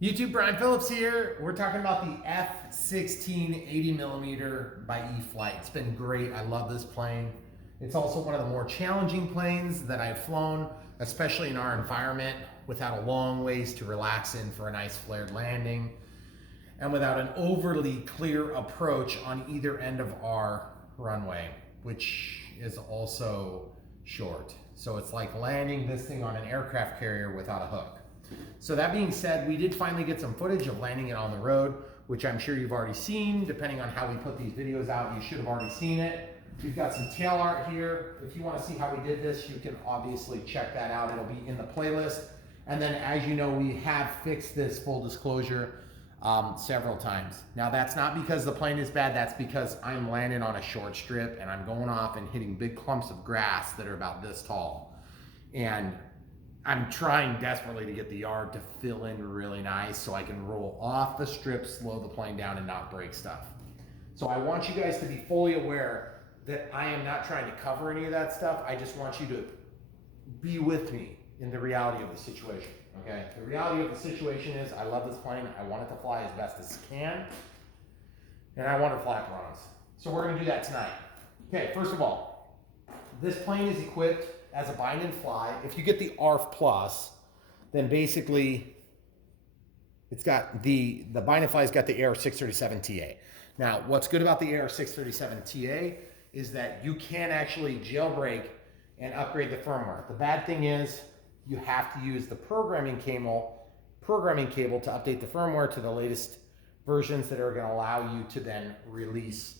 YouTube, Brian Phillips here. We're talking about the F-16 80mm by E-flite. It's been great. I love this plane. It's also one of the more challenging planes that I've flown, especially in our environment, without a long ways to relax in for a nice flared landing, and without an overly clear approach on either end of our runway, which is also short. So it's like landing this thing on an aircraft carrier without a hook. So that being said, we did finally get some footage of landing it on the road, which I'm sure you've already seen. Depending on how we put these videos out, you should have already seen it. We've got some tail art here. If you want to see how we did this, you can obviously check that out. It'll be in the playlist. And then, as you know, we have fixed this, full disclosure, several times. Now, that's not because the plane is bad. That's because I'm landing on a short strip and I'm going off and hitting big clumps of grass that are about this tall. And I'm trying desperately to get the yard to fill in really nice so I can roll off the strip, slow the plane down, and not break stuff. So I want you guys to be fully aware that I am not trying to cover any of that stuff. I just want you to be with me in the reality of the situation, okay? The reality of the situation is I love this plane. I want it to fly as best as it can, and I want to Flapperons. So we're gonna do that tonight. Okay, first of all, this plane is equipped as a bind and fly. If you get the ARF Plus, then basically it's got the bind and fly's got the AR637 TA. Now, what's good about the AR637 TA is that you can actually jailbreak and upgrade the firmware. The bad thing is you have to use the programming cable to update the firmware to the latest versions that are going to allow you to then release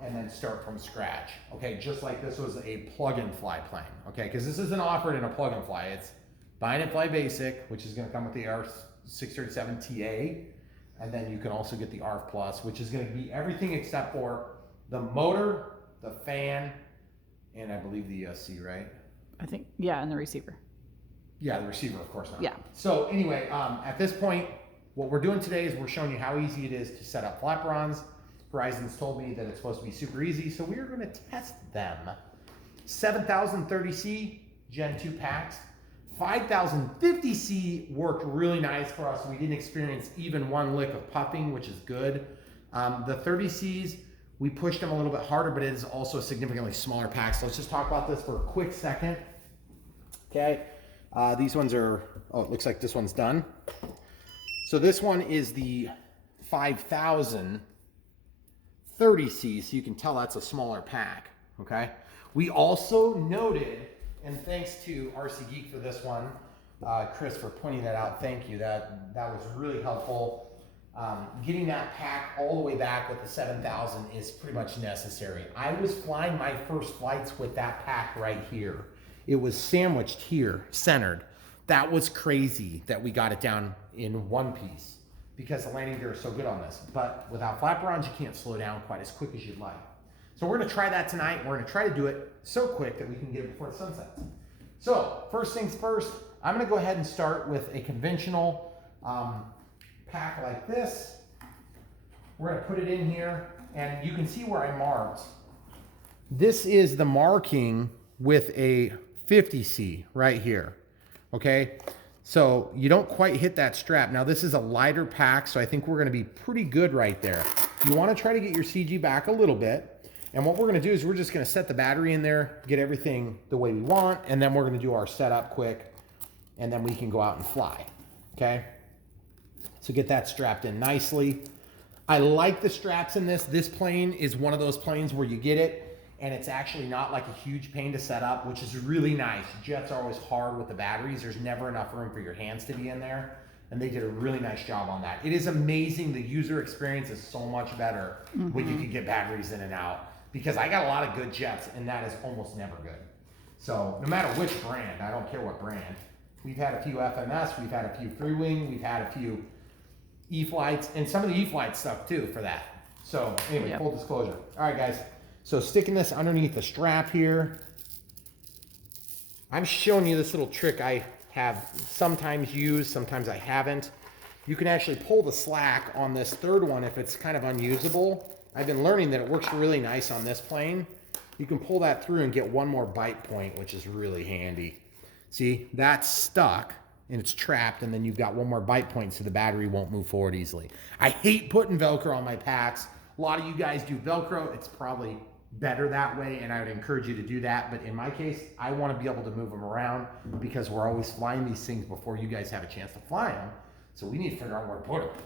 and then start from scratch. Okay, just like this was a plug and fly plane. Okay, because this isn't offered in a plug and fly. It's bind and fly basic, which is going to come with the AR637 TA, and then you can also get the ARF Plus, which is going to be everything except for the motor, the fan, and I believe the ESC, right? I think, yeah, and the receiver. Yeah, the receiver, of course not. Yeah. So anyway, at this point, what we're doing today is we're showing you how easy it is to set up Flapperons. Horizon's told me that it's supposed to be super easy, so we are going to test them. 7030C Gen 2 packs. 5050C worked really nice for us. We didn't experience even one lick of puffing, which is good. The 30Cs, we pushed them a little bit harder, but it is also a significantly smaller pack. So let's just talk about this for a quick second. Okay, these ones are, oh, it looks like this one's done. So this one is the 5030C, so you can tell that's a smaller pack, okay? We also noted, and thanks to RC Geek for this one, Chris for pointing that out, thank you, that was really helpful. Getting that pack all the way back with the 7000 is pretty much necessary. I was flying my first flights with that pack right here. It was sandwiched here, centered. That was crazy that we got it down in one piece, because the landing gear is so good on this. But without Flapperons, you can't slow down quite as quick as you'd like. So we're gonna try that tonight. We're gonna try to do it so quick that we can get it before the sun sets. So first things first, I'm gonna go ahead and start with a conventional pack like this. We're gonna put it in here, and you can see where I marked. This is the marking with a 50C right here, okay? So you don't quite hit that strap. Now this is a lighter pack, so I think we're gonna be pretty good right there. You wanna try to get your CG back a little bit. And what we're gonna do is we're just gonna set the battery in there, get everything the way we want, and then we're gonna do our setup quick, and then we can go out and fly, okay? So get that strapped in nicely. I like the straps in this. This plane is one of those planes where you get it, and it's actually not like a huge pain to set up, which is really nice. Jets are always hard with the batteries. There's never enough room for your hands to be in there, and they did a really nice job on that. It is amazing. The user experience is so much better when you can get batteries in and out, because I got a lot of good jets, and that is almost never good. So no matter which brand, I don't care what brand. We've had a few FMS, we've had a few Freewing, we've had a few E-flites, and some of the E-flite stuff too for that. So anyway, Yep. Full disclosure. All right, guys. So sticking this underneath the strap here. I'm showing you this little trick I have sometimes used, sometimes I haven't. You can actually pull the slack on this third one if it's kind of unusable. I've been learning that it works really nice on this plane. You can pull that through and get one more bite point, which is really handy. See, that's stuck. and it's trapped, and then you've got one more bite point so the battery won't move forward easily. I hate putting Velcro on my packs. A lot of you guys do Velcro. It's probably better that way, and I would encourage you to do that. But in my case, I want to be able to move them around because we're always flying these things before you guys have a chance to fly them. So we need to figure out where to put them.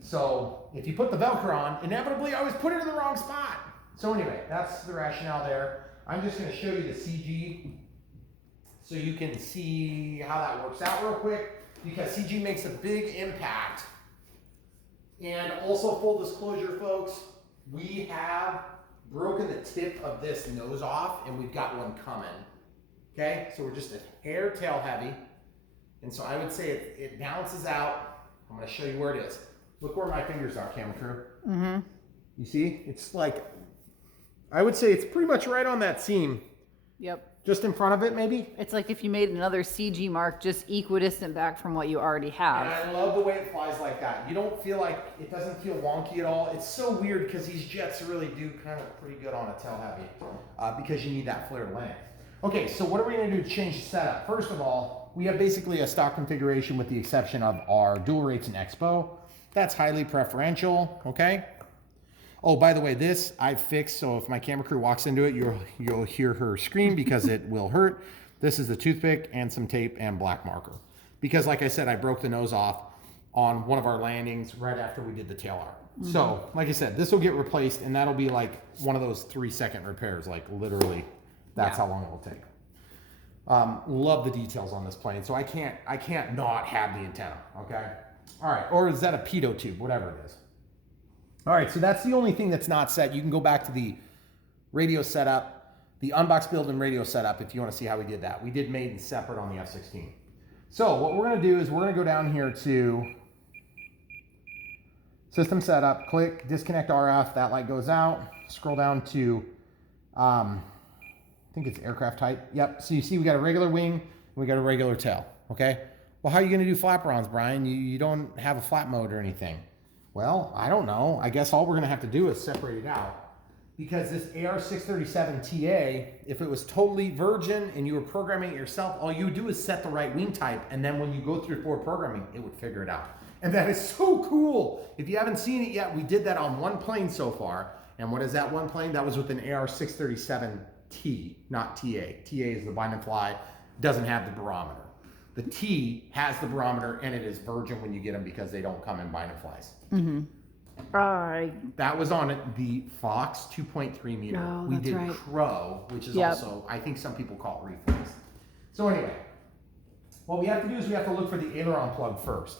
So if you put the Velcro on, inevitably I always put it in the wrong spot. So anyway, that's the rationale there. I'm just going to show you the CG so you can see how that works out real quick, because CG makes a big impact. And also, full disclosure, folks, we have broken the tip of this nose off, and we've got one coming. Okay, so we're just a hair tail heavy, and so I would say it balances out. I'm going to show you where it is. Look where my fingers are, camera crew. Mm-hmm. You see? It's like, I would say it's pretty much right on that seam. Yep. Just in front of it, maybe? It's like if you made another CG mark just equidistant back from what you already have. And I love the way it flies like that. You don't feel like, it doesn't feel wonky at all. It's so weird because these jets really do kind of pretty good on a tail heavy because you need that flare to land. Okay, so what are we going to do to change the setup? First of all, we have basically a stock configuration with the exception of our dual rates and expo. That's highly preferential, okay? Oh, by the way, this I've fixed, so if my camera crew walks into it, you'll hear her scream because it will hurt. This is the toothpick and some tape and black marker. Because like I said, I broke the nose off on one of our landings right after we did the tail arc. Mm-hmm. So, like I said, this will get replaced, and that'll be like one of those 3-second repairs, like literally, that's how long it will take. Love the details on this plane, so I can't not have the antenna, okay? All right, or is that a pitot tube, whatever it is. All right, so that's the only thing that's not set. You can go back to the radio setup, the unbox build and radio setup if you want to see how we did that. We did maiden separate on the F-16. So what we're going to do is we're going to go down here to system setup, click disconnect RF, that light goes out, scroll down to, I think it's aircraft type. Yep, so you see we got a regular wing and we got a regular tail, okay? Well, how are you going to do flapperons, Brian? You don't have a flap mode or anything. Well, I don't know. I guess all we're going to have to do is separate it out, because this AR637TA, if it was totally virgin and you were programming it yourself, all you would do is set the right wing type, and then when you go through forward programming, it would figure it out. And that is so cool. If you haven't seen it yet, we did that on one plane so far. And what is that one plane? That was with an AR637T, not TA. TA is the bind and fly, doesn't have the barometer. The T has the barometer, and it is virgin when you get them because they don't come in bind and flies. Mm-hmm. That was on the Fox 2.3 meter. Oh, we did right. Crow, which is also, I think some people call it reflex. So anyway, what we have to do is we have to look for the Aileron Plug first.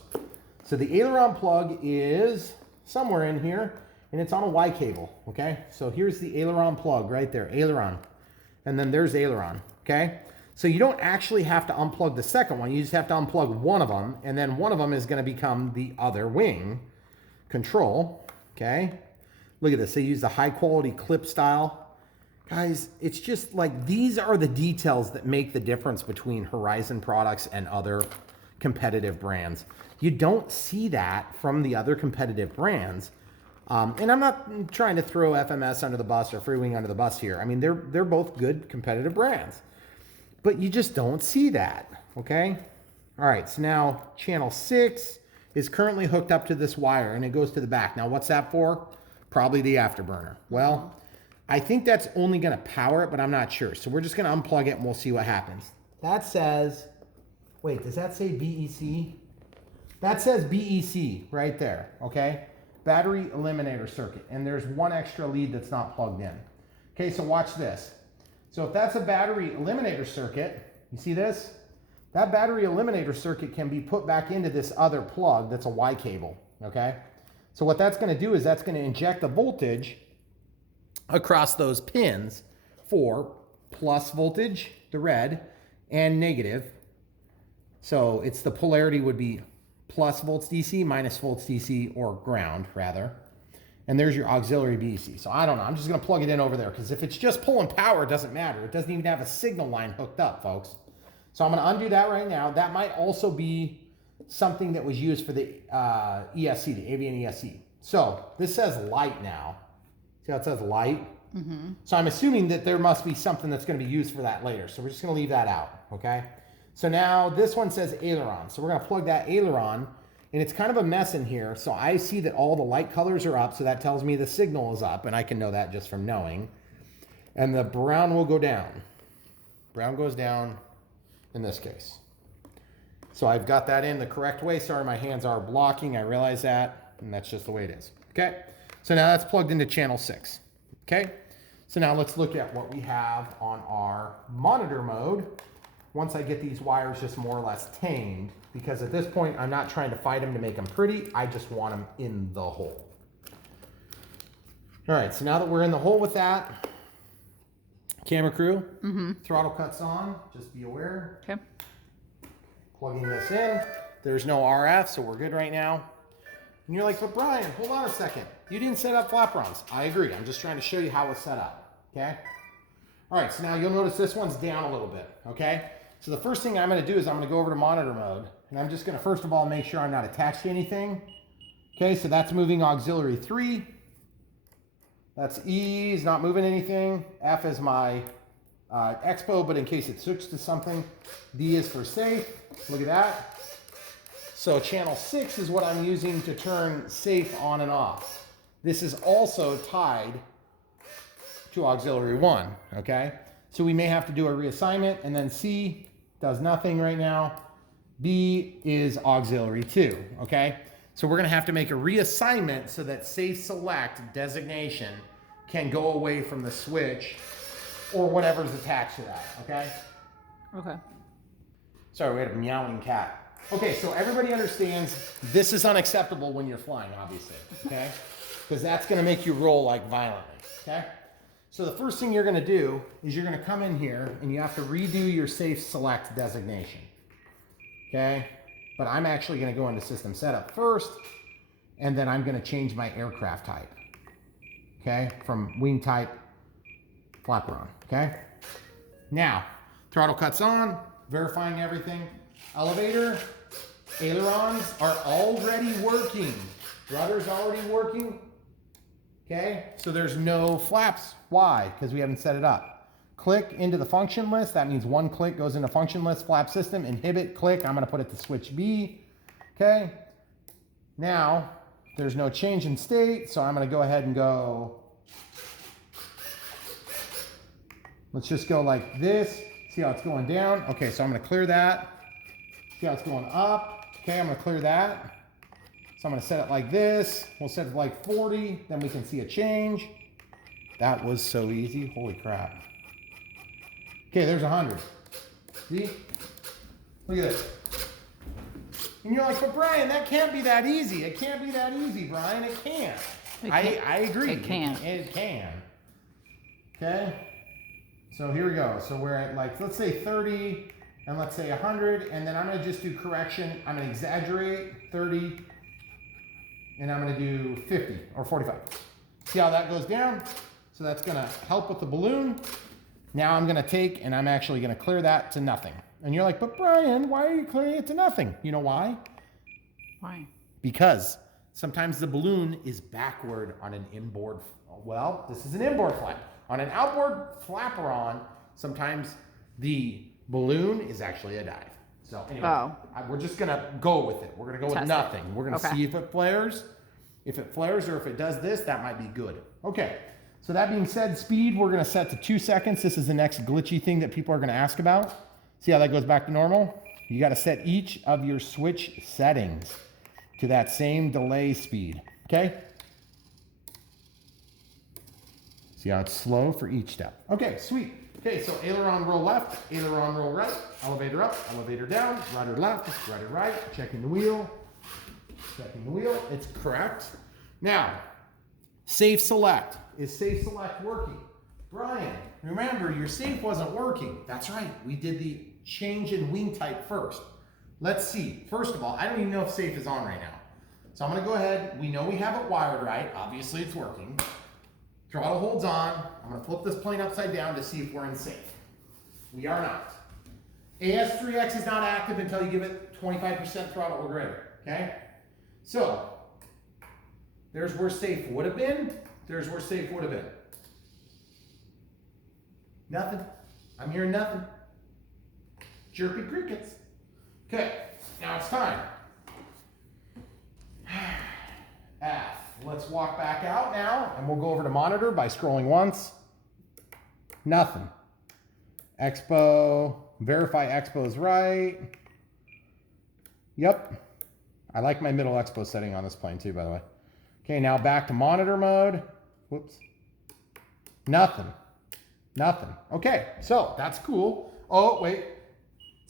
So the Aileron Plug is somewhere in here, and it's on a Y cable, okay? So here's the Aileron Plug right there, Aileron. And then there's Aileron, okay? So you don't actually have to unplug the second one. You just have to unplug one of them, and then one of them is going to become the other wing control, okay? Look at this. They use the high-quality clip style. Guys, it's just like these are the details that make the difference between Horizon products and other competitive brands. You don't see that from the other competitive brands. And I'm not trying to throw FMS under the bus or Freewing under the bus here. I mean, they're both good competitive brands. But you just don't see that, okay? All right, so now channel 6 is currently hooked up to this wire, and it goes to the back. Now, what's that for? Probably the afterburner. Well, I think that's only going to power it, but I'm not sure. So we're just going to unplug it, and we'll see what happens. That says, wait, does that say BEC? That says BEC right there, okay? Battery eliminator circuit, and there's one extra lead that's not plugged in. Okay, so watch this. So if that's a battery eliminator circuit, you see this? That battery eliminator circuit can be put back into this other plug that's a Y cable, okay? So what that's going to do is that's going to inject the voltage across those pins for plus voltage, the red, and negative. So it's the polarity would be plus volts DC, minus volts DC, or ground, rather. And there's your auxiliary BEC. So I don't know. I'm just going to plug it in over there, because if it's just pulling power, it doesn't matter. It doesn't even have a signal line hooked up, folks. So I'm going to undo that right now. That might also be something that was used for the ESC, the avian ESC. So this says light now. See how it says light? Mm-hmm. So I'm assuming that there must be something that's going to be used for that later. So we're just going to leave that out, okay? So now this one says aileron. So we're gonna plug that aileron, and it's kind of a mess in here. So I see that all the light colors are up, so that tells me the signal is up, and I can know that just from knowing. And the brown will go down. Brown goes down in this case. So I've got that in the correct way. Sorry, my hands are blocking. I realize that, and that's just the way it is. Okay, so now that's plugged into channel 6. Okay, so now let's look at what we have on our monitor mode once I get these wires just more or less tamed, because at this point I'm not trying to fight them to make them pretty. I just want them in the hole. All right, so now that we're in the hole with that, camera crew, throttle cuts on, just be aware. Okay. Plugging this in. There's no RF, so we're good right now. And you're like, but Brian, hold on a second. You didn't set up Flapperons. I agree. I'm just trying to show you how it's set up, okay? All right, so now you'll notice this one's down a little bit, okay? So the first thing I'm gonna do is I'm gonna go over to monitor mode, and I'm just gonna first of all make sure I'm not attached to anything. Okay, so that's moving auxiliary 3. That's E is not moving anything. F is my expo, but in case it switches to something. D is for safe. Look at that. So channel 6 is what I'm using to turn safe on and off. This is also tied to auxiliary 1, okay? So we may have to do a reassignment, and then C does nothing right now. B is auxiliary 2, okay? So we're gonna have to make a reassignment so that safe select designation can go away from the switch or whatever's attached to that, okay? Okay. Sorry, we had a meowing cat. Okay, so everybody understands this is unacceptable when you're flying, obviously, okay? Because that's gonna make you roll like violently, okay? So the first thing you're gonna do is you're gonna come in here and you have to redo your safe select designation, okay? But I'm actually gonna go into system setup first, and then I'm gonna change my aircraft type, okay? From wing type, Flapperon, okay? Now, throttle cuts on, verifying everything. Elevator, ailerons are already working. Rudder's already working, okay? So there's no flaps. Why? Because we haven't set it up. Click into the function list. That means one click goes into function list, flap system, inhibit, click. I'm gonna put it to switch B, okay? Now, there's no change in state, so I'm gonna go ahead and go, let's just go like this. See how it's going down? Okay, so I'm gonna clear that. See how it's going up? Okay, I'm gonna clear that. So I'm gonna set it like this. We'll set it like 40, then we can see a change. That was so easy, holy crap. Okay, there's 100. See? Look at this. And you're like, but Brian, that can't be that easy. It can't be that easy, Brian, it can't. I agree. It can. It can. Okay? So here we go. So we're at like, let's say 30, and let's say 100, and then I'm gonna just do correction. I'm gonna exaggerate 30, and I'm gonna do 50 or 45. See how that goes down? So that's gonna help with the balloon. Now I'm gonna take, and I'm actually gonna clear that to nothing. And you're like, but Brian, why are you clearing it to nothing? You know why? Why? Because sometimes the balloon is backward on an inboard, well, this is an inboard flap. On an outboard flapperon, sometimes the balloon is actually a dive. So anyway, we're just gonna go with it. We're gonna go with nothing. We're gonna see if it flares. If it flares or if it does this, that might be good. Okay, so that being said, speed, we're gonna set to 2 seconds. This is the next glitchy thing that people are gonna ask about. See how that goes back to normal? You gotta set each of your switch settings to that same delay speed, okay? See how it's slow for each step. Okay, sweet. Okay, so aileron roll left, aileron roll right, elevator up, elevator down, rudder left, rudder right, checking the wheel, it's correct. Now, safe select. Is safe select working? Brian, remember your safe wasn't working. That's right, we did the change in wing type first. Let's see, first of all, I don't even know if safe is on right now. So I'm gonna go ahead, we know we have it wired right, obviously it's working. Throttle holds on. I'm gonna flip this plane upside down to see if we're in safe. We are not. AS3X is not active until you give it 25% throttle or greater, okay? So, there's where safe would have been. There's where safe would have been. Nothing. I'm hearing nothing. Chirpy crickets. Okay, now it's time. F. Let's walk back out now, and we'll go over to monitor by scrolling once. Nothing. Expo. Verify Expo is right. Yep. I like my middle Expo setting on this plane too, by the way. Okay, now back to monitor mode. Whoops. Nothing. Nothing. Okay, so that's cool. Oh, wait.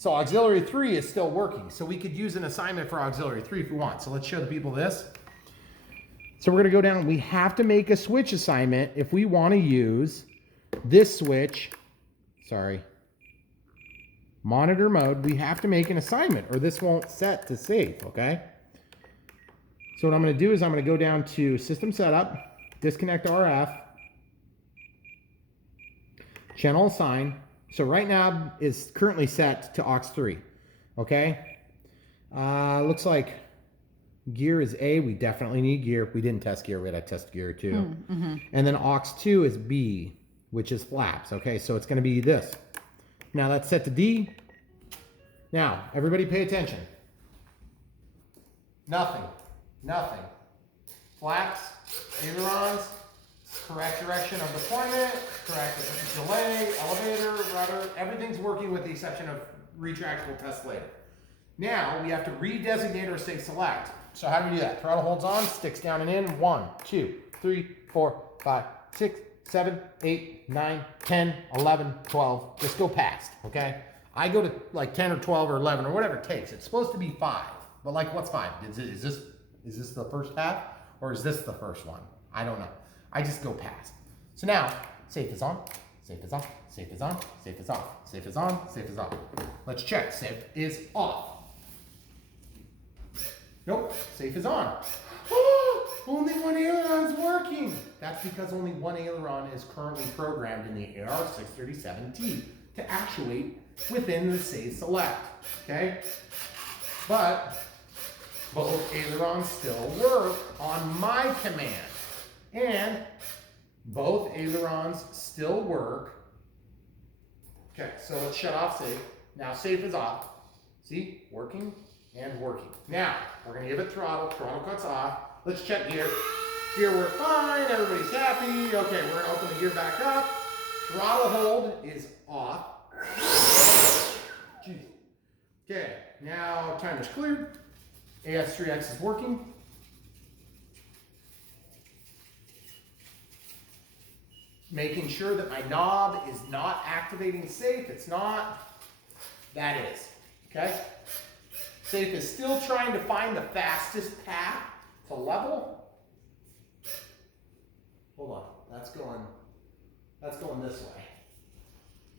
So auxiliary 3 is still working. So we could use an assignment for auxiliary 3 if we want. So let's show the people this. So we're going to go down. We have to make a switch assignment if we want to use this switch. Sorry. Monitor mode. We have to make an assignment or this won't set to save, okay? So what I'm going to do is I'm going to go down to System Setup, disconnect RF, channel assign. So right now is currently set to aux 3, okay? Looks like gear is A. We definitely need gear. We didn't test gear. We had to test gear too. And then aux 2 is B, which is flaps, okay? So it's going to be this. Now that's set to D. Now, everybody pay attention. Nothing. Nothing. Flaps, ailerons, correct direction of deployment, correct delay, elevator, rudder, everything's working with the exception of retract. We'll test later. Now, we have to redesignate or say select. So how do we do that? Throttle holds on, sticks down and in. 1, 2, 3, 4, 5, 6, 7, 8, 9, 10, 11, 12. Just go past, okay? I go to like 10 or 12 or 11 or whatever it takes. It's supposed to be 5. But like, what's 5? Is this the first half or is this the first one? I don't know. I just go past. So now, safe is on, safe is on, safe is on, safe is off, safe is on, safe is off. Let's check. Safe is off. Nope, safe is on. Only one aileron's working. That's because only one aileron is currently programmed in the AR637T to actuate within the Say Select, okay? But both ailerons still work on my command. And both ailerons still work. Okay, so let's shut off safe. Now safe is off. See, working and working. Now, we're gonna give it throttle. Throttle cuts off. Let's check gear. Gear worked fine, everybody's happy. Okay, we're gonna open the gear back up. Throttle hold is off. Jeez. Okay, now timer's cleared. AS3X is working. Making sure that my knob is not activating safe. It's not. That is. Okay? Safe is still trying to find the fastest path to level. Hold on. That's going this way.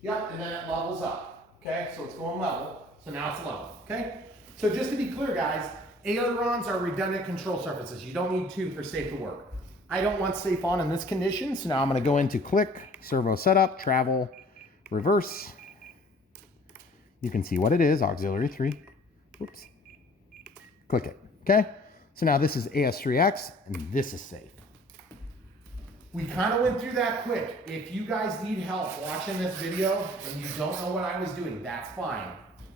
Yep, and then it levels up. Okay? So it's going level. So now it's level. Okay? So just to be clear, guys, ailerons are redundant control surfaces. You don't need 2 for safe to work. I don't want safe on in this condition, so now I'm going to go into click, servo setup, travel, reverse. You can see what it is, auxiliary 3. Whoops. Click it, okay? So now this is AS3X, and this is safe. We kind of went through that quick. If you guys need help watching this video and you don't know what I was doing, that's fine.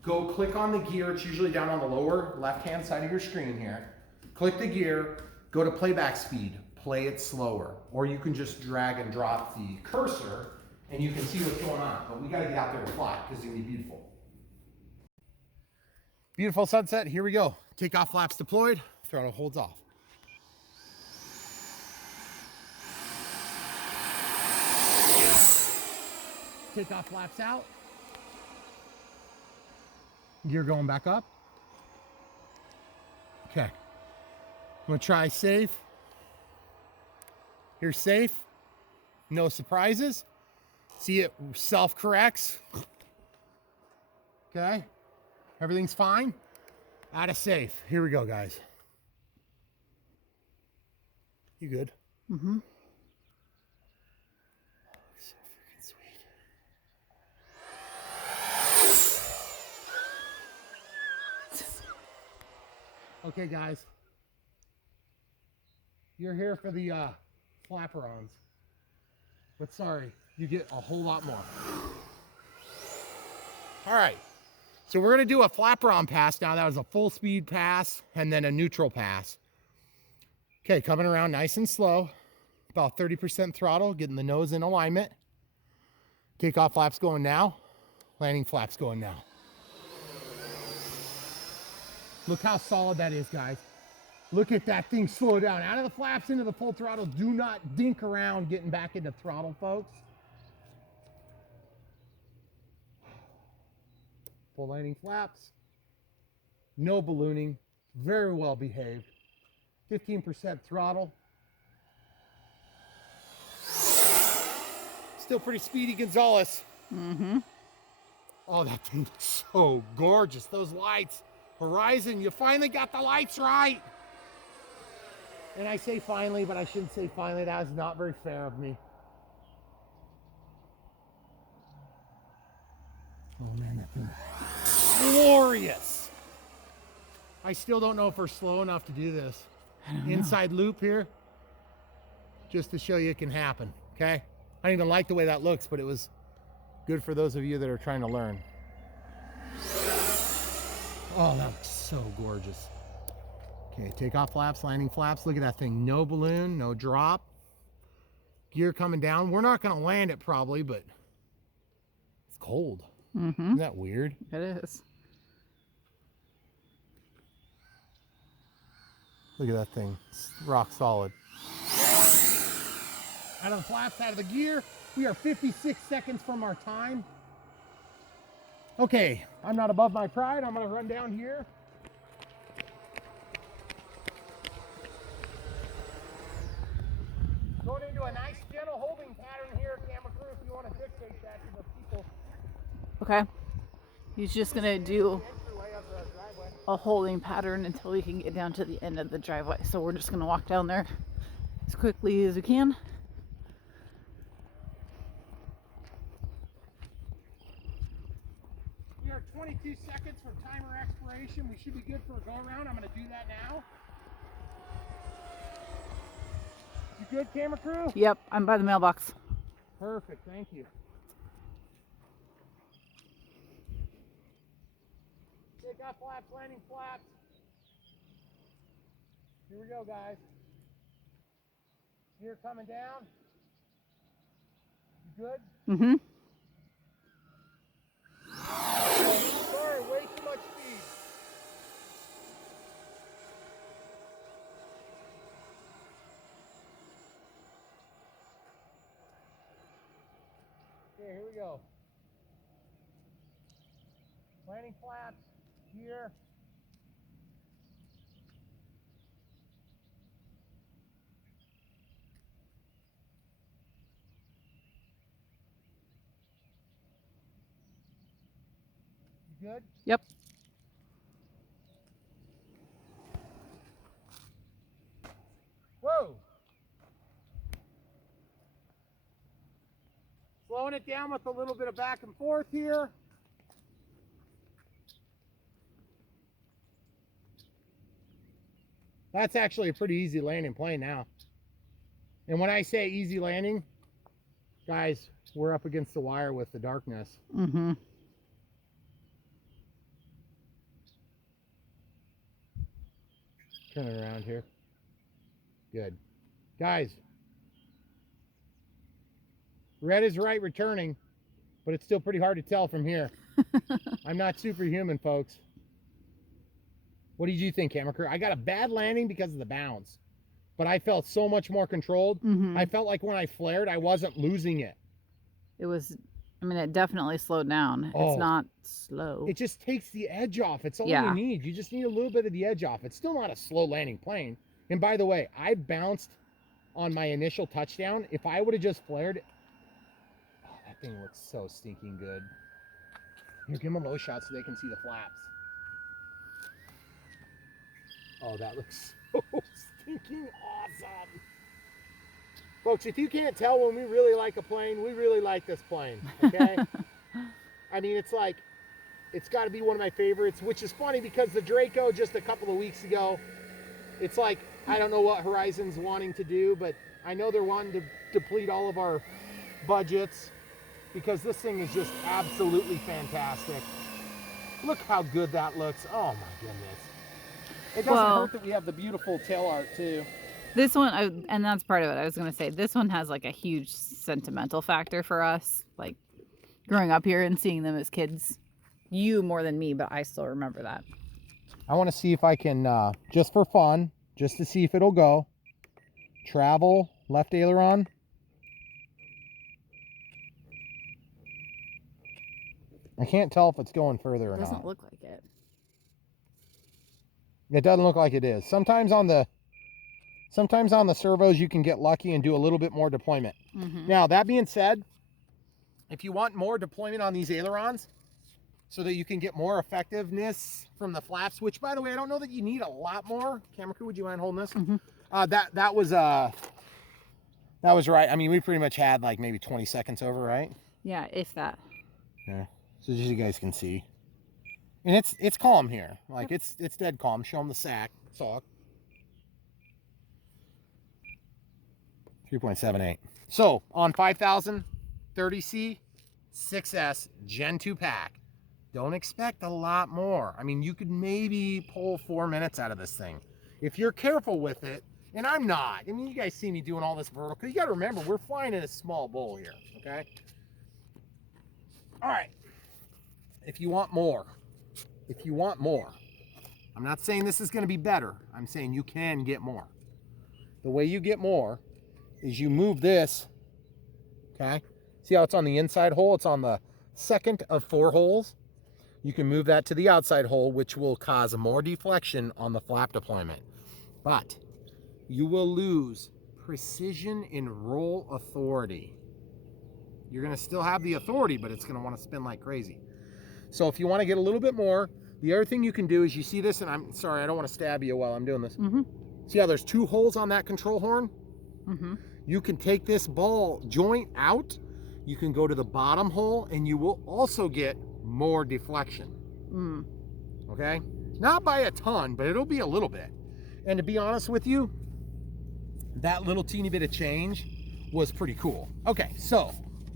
Go click on the gear. It's usually down on the lower left-hand side of your screen here. Click the gear, go to playback speed. Play it slower, or you can just drag and drop the cursor and you can see what's going on. But we got to get out there to fly because it's going to be beautiful. Beautiful sunset. Here we go. Takeoff flaps deployed. Throttle holds off. Takeoff flaps out. Gear going back up. Okay. I'm going to try safe. Here's safe, no surprises. See, it self-corrects. Okay, everything's fine. Out of safe. Here we go, guys. You good? Mm-hmm. So freaking sweet. Okay, guys. You're here for the Flapperons. But sorry, you get a whole lot more. All right. So we're gonna do a Flapperon pass now. That was a full speed pass and then a neutral pass. Okay, coming around nice and slow. About 30% throttle, getting the nose in alignment. Takeoff flaps going now. Landing flaps going now. Look how solid that is, guys. Look at that thing slow down. Out of the flaps into the full throttle. Do not dink around getting back into throttle, folks. Full landing flaps. No ballooning. Very well behaved. 15% throttle. Still pretty speedy, Gonzalez. Mm-hmm. Oh, that thing looks so gorgeous. Those lights. Horizon, you finally got the lights right. And I say finally, but I shouldn't say finally. That was not very fair of me. Oh man, that thing is glorious. I still don't know if we're slow enough to do this. Inside loop here, just to show you it can happen, okay? I don't even like the way that looks, but it was good for those of you that are trying to learn. Oh, that looks so gorgeous. Okay, takeoff flaps, landing flaps. Look at that thing. No balloon, no drop. Gear coming down. We're not going to land it probably, but it's cold. Mm-hmm. Isn't that weird? It is. Look at that thing. It's rock solid. Out of the flaps, out of the gear. We are 56 seconds from our time. Okay, I'm not above my pride. I'm going to run down here. Going into a nice gentle holding pattern here, camera crew, if you want to dictate that to the people. Okay. He's just going to do Entryway of the driveway. a holding pattern until we can get down to the end of the driveway. So we're just going to walk down there as quickly as we can. We are 22 seconds from timer expiration. We should be good for a go around. I'm going to do that now. You good, camera crew? Yep, I'm by the mailbox. Perfect, thank you. Takeoff flaps, landing flaps. Here we go, guys. Gear coming down. You good? Mm-hmm. Sorry, way too much speed. Okay, here we go. Landing flaps, gear. You good? Yep. Whoa! Slowing it down with a little bit of back and forth here. That's actually a pretty easy landing plane now. And when I say easy landing, guys, we're up against the wire with the darkness. Mm-hmm. Turn it around here. Good. Guys, red is right returning, but it's still pretty hard to tell from here. I'm not superhuman, folks. What did you think, camera crew? I got a bad landing because of the bounce, but I felt so much more controlled. Mm-hmm. I felt like when I flared, I wasn't losing it. It was, I mean, it definitely slowed down. Oh. It's not slow. It just takes the edge off. It's all Yeah. you need. You just need a little bit of the edge off. It's still not a slow landing plane. And by the way, I bounced on my initial touchdown. If I would have just flared, oh, that thing looks so stinking good. Here, give them a low shot so they can see the flaps. Oh, that looks so stinking awesome. Folks, if you can't tell when we really like a plane, we really like this plane, okay? I mean, it's like, it's got to be one of my favorites, which is funny because the Draco just a couple of weeks ago, it's like, I don't know what Horizon's wanting to do, but I know they're wanting to deplete all of our budgets because this thing is just absolutely fantastic. Look how good that looks. Oh my goodness. It doesn't hurt that we have the beautiful tail art too. This one, and that's part of it. I was going to say, this one has like a huge sentimental factor for us. Like growing up here and seeing them as kids. You more than me, but I still remember that. I want to see if I can, just for fun, just to see if it'll go. Travel, left aileron. I can't tell if it's going further or not. It doesn't look like it. It doesn't look like it is. Sometimes on the servos you can get lucky and do a little bit more deployment. Now, that being said, if you want more deployment on these ailerons so that you can get more effectiveness from the flaps, which by the way, I don't know that you need a lot more. Camera crew, would you mind holding this? That was right. I mean, we pretty much had like maybe 20 seconds over, right? Yeah, if that. Yeah. So just you guys can see. And it's calm here. Like it's dead calm. Show them the sack. Saw. 3.78. So on 5000 30C 6S Gen 2 pack, don't expect a lot more. I mean, you could maybe pull 4 minutes out of this thing if you're careful with it. And I'm not. I mean, you guys see me doing all this vertical. You got to remember, we're flying in a small bowl here. Okay. All right. If you want more, I'm not saying this is going to be better. I'm saying you can get more. The way you get more is you move this, okay? See how it's on the inside hole? It's on the second of 4 holes. You can move that to the outside hole, which will cause more deflection on the flap deployment. But you will lose precision and roll authority. You're going to still have the authority, but it's going to want to spin like crazy. So if you want to get a little bit more, the other thing you can do is you see this, and I'm sorry, I don't want to stab you while I'm doing this. See how there's 2 holes on that control horn? You can take this ball joint out. You can go to the bottom hole, and you will also get more deflection. Okay? Not by a ton, but it'll be a little bit. And to be honest with you, that little teeny bit of change was pretty cool. Okay, so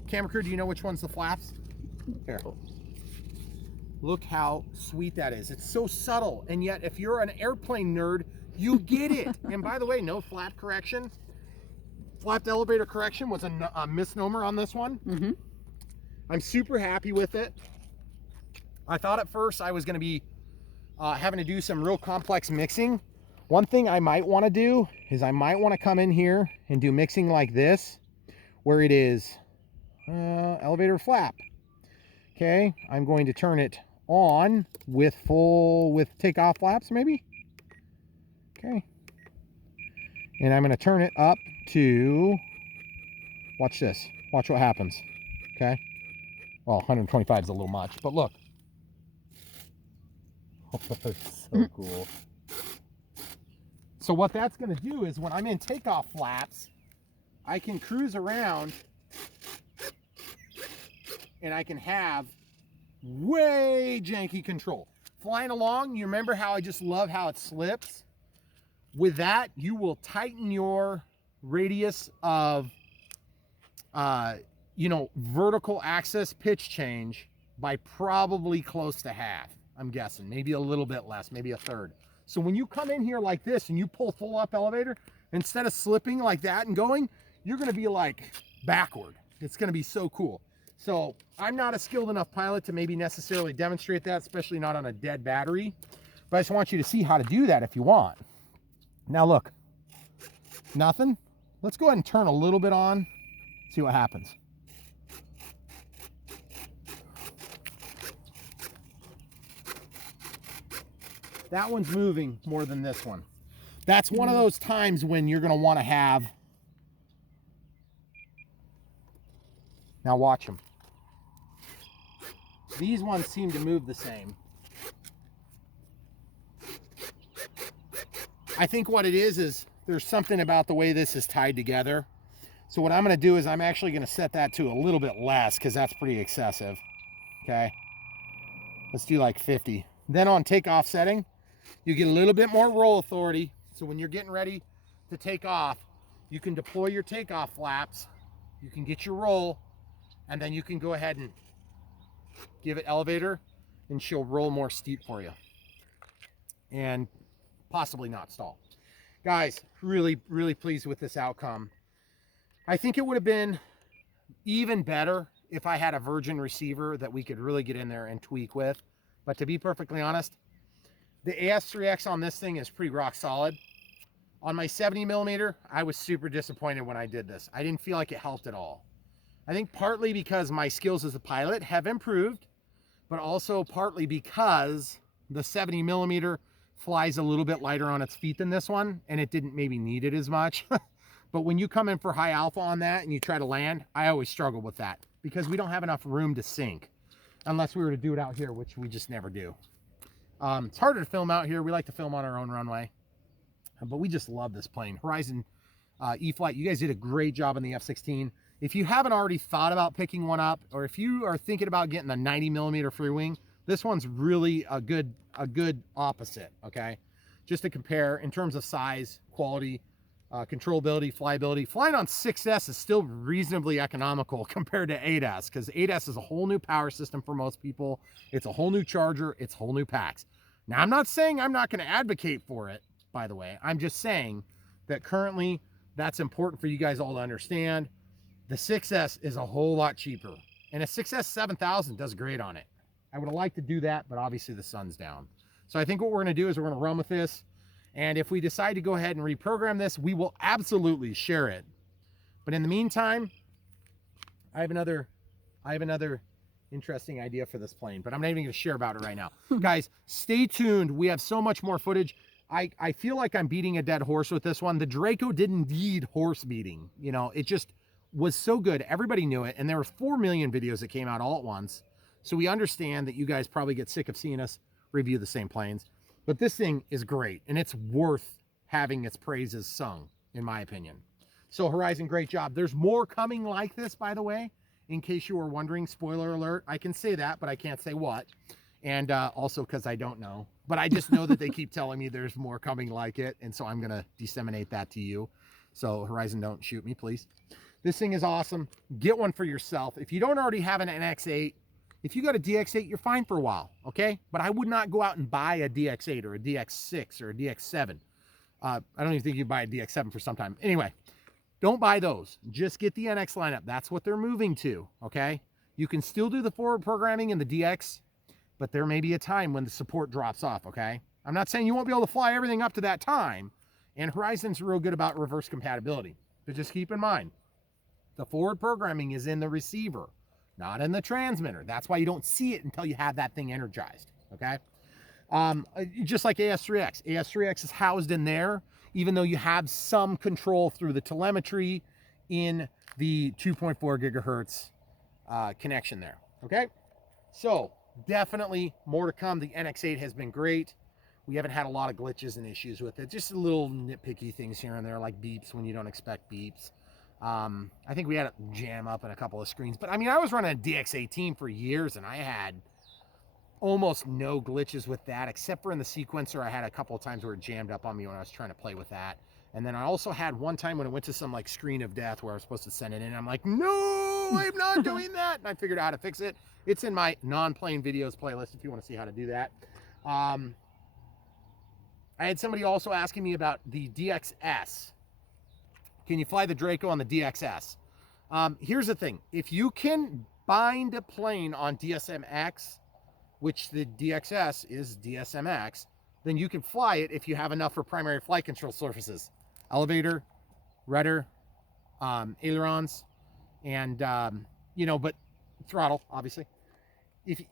camera crew, do you know which one's the flaps? Here. Look how sweet that is. It's so subtle, and yet if you're an airplane nerd, you get it. And by the way, no flap correction. Flapped elevator correction was a misnomer on this one. I'm super happy with it. I thought at first I was going to be having to do some real complex mixing. One thing I might want to do is I might want to come in here and do mixing like this, where it is elevator flap. Okay, I'm going to turn it on with takeoff flaps maybe. Okay. And I'm going to turn it up to, watch this. Watch what happens. Okay. Well, 125 is a little much, but look. Oh, that's so cool. So what that's going to do is when I'm in takeoff flaps, I can cruise around and I can have way janky control. Flying along, you remember how I just love how it slips? With that, you will tighten your radius of, vertical axis pitch change by probably close to half, I'm guessing. Maybe a little bit less, maybe a third. So when you come in here like this and you pull full up elevator, instead of slipping like that and going, you're going to be like backward. It's going to be so cool. So I'm not a skilled enough pilot to maybe necessarily demonstrate that, especially not on a dead battery. But I just want you to see how to do that if you want. Now look, nothing. Let's go ahead and turn a little bit on, see what happens. That one's moving more than this one. That's one of those times when you're going to want to have. Now watch them. These ones seem to move the same. I think what it is there's something about the way this is tied together. So what I'm going to do is I'm actually going to set that to a little bit less because that's pretty excessive. Okay. Let's do like 50. Then on takeoff setting, you get a little bit more roll authority. So when you're getting ready to take off, you can deploy your takeoff flaps. You can get your roll, and then you can go ahead and give it elevator and she'll roll more steep for you and possibly not stall. Guys, really, really pleased with this outcome. I think it would have been even better if I had a virgin receiver that we could really get in there and tweak with. But to be perfectly honest, the AS3X on this thing is pretty rock solid. On my 70mm, I was super disappointed when I did this. I didn't feel like it helped at all. I think partly because my skills as a pilot have improved, but also partly because the 70mm flies a little bit lighter on its feet than this one, and it didn't maybe need it as much. But when you come in for high alpha on that and you try to land, I always struggle with that because we don't have enough room to sink unless we were to do it out here, which we just never do. It's harder to film out here. We like to film on our own runway, but we just love this plane. Horizon E-flite, you guys did a great job on the F-16. If you haven't already thought about picking one up, or if you are thinking about getting the 90mm free wing, this one's really a good opposite, okay? Just to compare in terms of size, quality, controllability, flyability. Flying on 6S is still reasonably economical compared to 8S, because 8S is a whole new power system for most people. It's a whole new charger. It's whole new packs. Now, I'm not saying I'm not going to advocate for it, by the way. I'm just saying that currently that's important for you guys all to understand. The 6S is a whole lot cheaper, and a 6S 7000 does great on it. I would have liked to do that, but obviously the sun's down. So I think what we're going to do is we're going to run with this. And if we decide to go ahead and reprogram this, we will absolutely share it. But in the meantime, I have another interesting idea for this plane, but I'm not even going to share about it right now. Guys, stay tuned. We have so much more footage. I feel like I'm beating a dead horse with this one. The Draco didn't need horse beating. You know, it just was so good. Everybody knew it. And there were 4 million videos that came out all at once. So we understand that you guys probably get sick of seeing us review the same planes. But this thing is great, and it's worth having its praises sung, in my opinion. So Horizon, great job. There's more coming like this, by the way, in case you were wondering. Spoiler alert. I can say that, but I can't say what. And also because I don't know. But I just know that they keep telling me there's more coming like it, and so I'm going to disseminate that to you. So Horizon, don't shoot me, please. This thing is awesome. Get one for yourself. If you don't already have an NX8, if you got a DX8, you're fine for a while, okay? But I would not go out and buy a DX8 or a DX6 or a DX7. I don't even think you'd buy a DX7 for some time. Anyway, don't buy those. Just get the NX lineup. That's what they're moving to, okay? You can still do the forward programming in the DX, but there may be a time when the support drops off, okay? I'm not saying you won't be able to fly everything up to that time, and Horizon's real good about reverse compatibility. But just keep in mind, the forward programming is in the receiver, not in the transmitter. That's why you don't see it until you have that thing energized, okay? Just like AS3X. AS3X is housed in there, even though you have some control through the telemetry in the 2.4 gigahertz connection there, okay? So definitely more to come. The NX8 has been great. We haven't had a lot of glitches and issues with it. Just little nitpicky things here and there, like beeps when you don't expect beeps. I think we had a jam up in a couple of screens, but I mean, I was running a DX18 for years and I had almost no glitches with that, except for in the sequencer. I had a couple of times where it jammed up on me when I was trying to play with that. And then I also had one time when it went to some like screen of death where I was supposed to send it in. I'm like, no, I'm not doing that. And I figured out how to fix it. It's in my non-playing videos playlist if you want to see how to do that. I had somebody also asking me about the DXS. Can you fly the Draco on the DXS? Here's the thing. If you can bind a plane on DSMX, which the DXS is DSMX, then you can fly it if you have enough for primary flight control surfaces. Elevator, rudder, ailerons, and, but throttle, obviously. If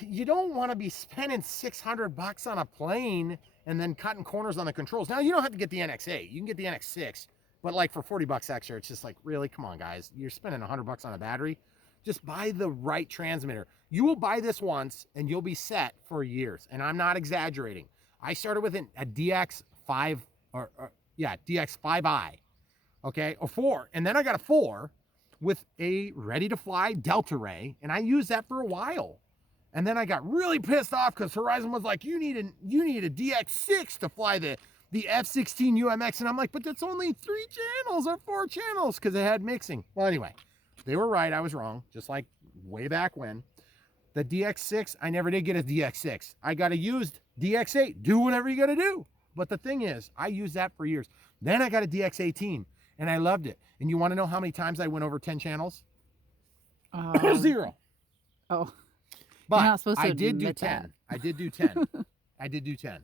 you don't want to be spending $600 on a plane and then cutting corners on the controls. Now, you don't have to get the NX8. You can get the NX6. But like for $40 extra, it's just like, really, come on, guys. You're spending $100 on a battery. Just buy the right transmitter. You will buy this once and you'll be set for years. And I'm not exaggerating. I started with a DX5 DX5i, okay, or 4. And then I got a 4 with a ready to fly Delta Ray. And I used that for a while. And then I got really pissed off because Horizon was like, you need a DX6 to fly the F-16 UMX, and I'm like, but that's only 3 channels or 4 channels because it had mixing. Well, anyway, they were right. I was wrong, just like way back when. The DX6, I never did get a DX6. I got a used DX8. Do whatever you got to do. But the thing is, I used that for years. Then I got a DX18, and I loved it. And you want to know how many times I went over 10 channels? 0. Oh. But You're not supposed to I did do admit 10. that. I did do 10. I did do 10.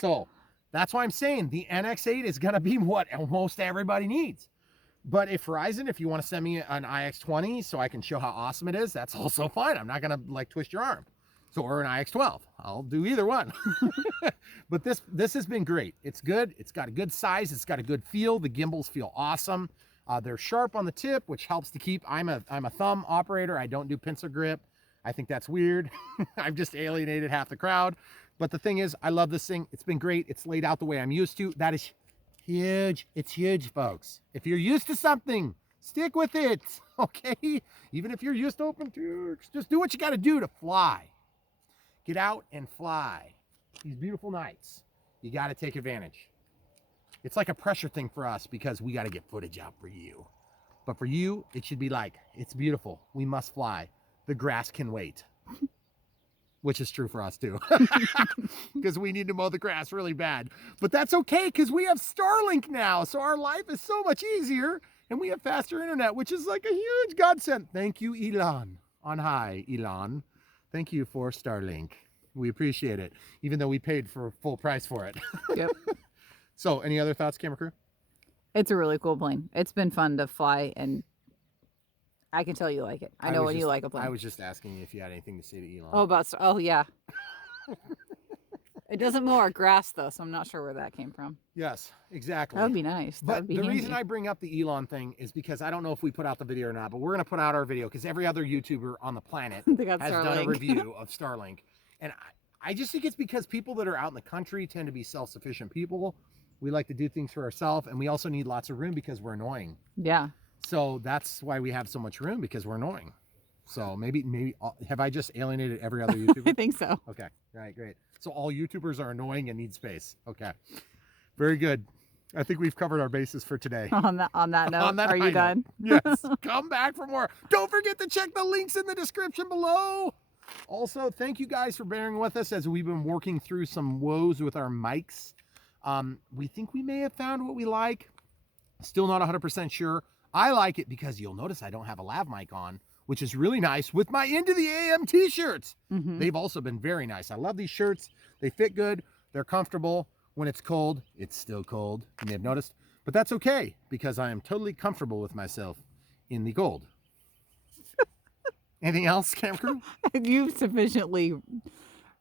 So that's why I'm saying the NX8 is going to be what almost everybody needs. But if Verizon, if you want to send me an iX20 so I can show how awesome it is, that's also fine. I'm not going to like twist your arm. So, or an iX12. I'll do either one. But this has been great. It's good. It's got a good size. It's got a good feel. The gimbals feel awesome. They're sharp on the tip, which helps to keep. I'm a thumb operator. I don't do pencil grip. I think that's weird. I've just alienated half the crowd. But the thing is, I love this thing. It's been great. It's laid out the way I'm used to. That is huge. It's huge, folks. If you're used to something, stick with it, okay? Even if you're used to open tubes, just do what you got to do to fly. Get out and fly. These beautiful nights, you got to take advantage. It's like a pressure thing for us because we got to get footage out for you. But for you, it should be like, it's beautiful. We must fly. The grass can wait. Which is true for us too. Because we need to mow the grass really bad. But that's okay because we have Starlink now. So our life is so much easier and we have faster internet, which is like a huge godsend. Thank you, Elon. On high, Elon. Thank you for Starlink. We appreciate it, even though we paid for full price for it. Yep. So any other thoughts, camera crew? It's a really cool plane. It's been fun to fly, and I can tell you like it. I know when you like a plane. I was just asking you if you had anything to say to Elon. Oh, yeah. It doesn't mow our grass, though, so I'm not sure where that came from. Yes, exactly. That would be nice. That But would be the handy. reason I bring up the Elon thing is because I don't know if we put out the video or not, but we're going to put out our video because every other YouTuber on the planet They got has done a Starlink. review of Starlink. And I just think it's because people that are out in the country tend to be self-sufficient people. We like to do things for ourselves, and we also need lots of room because we're annoying. Yeah. So that's why we have so much room, because we're annoying. So maybe have I just alienated every other YouTuber? I think so. Okay, all right, great. So all YouTubers are annoying and need space. Okay, very good. I think we've covered our bases for today. On that note, On that are high you done? note, yes, come back for more. Don't forget to check the links in the description below. Also, thank you guys for bearing with us as we've been working through some woes with our mics. We think we may have found what we like. Still not 100% sure. I like it because you'll notice I don't have a lav mic on, which is really nice with my Into the AM t-shirts. Mm-hmm. They've also been very nice. I love these shirts. They fit good. They're comfortable. When it's cold, it's still cold. You may have noticed, but that's okay because I am totally comfortable with myself in the cold. Anything else, camera crew? You've sufficiently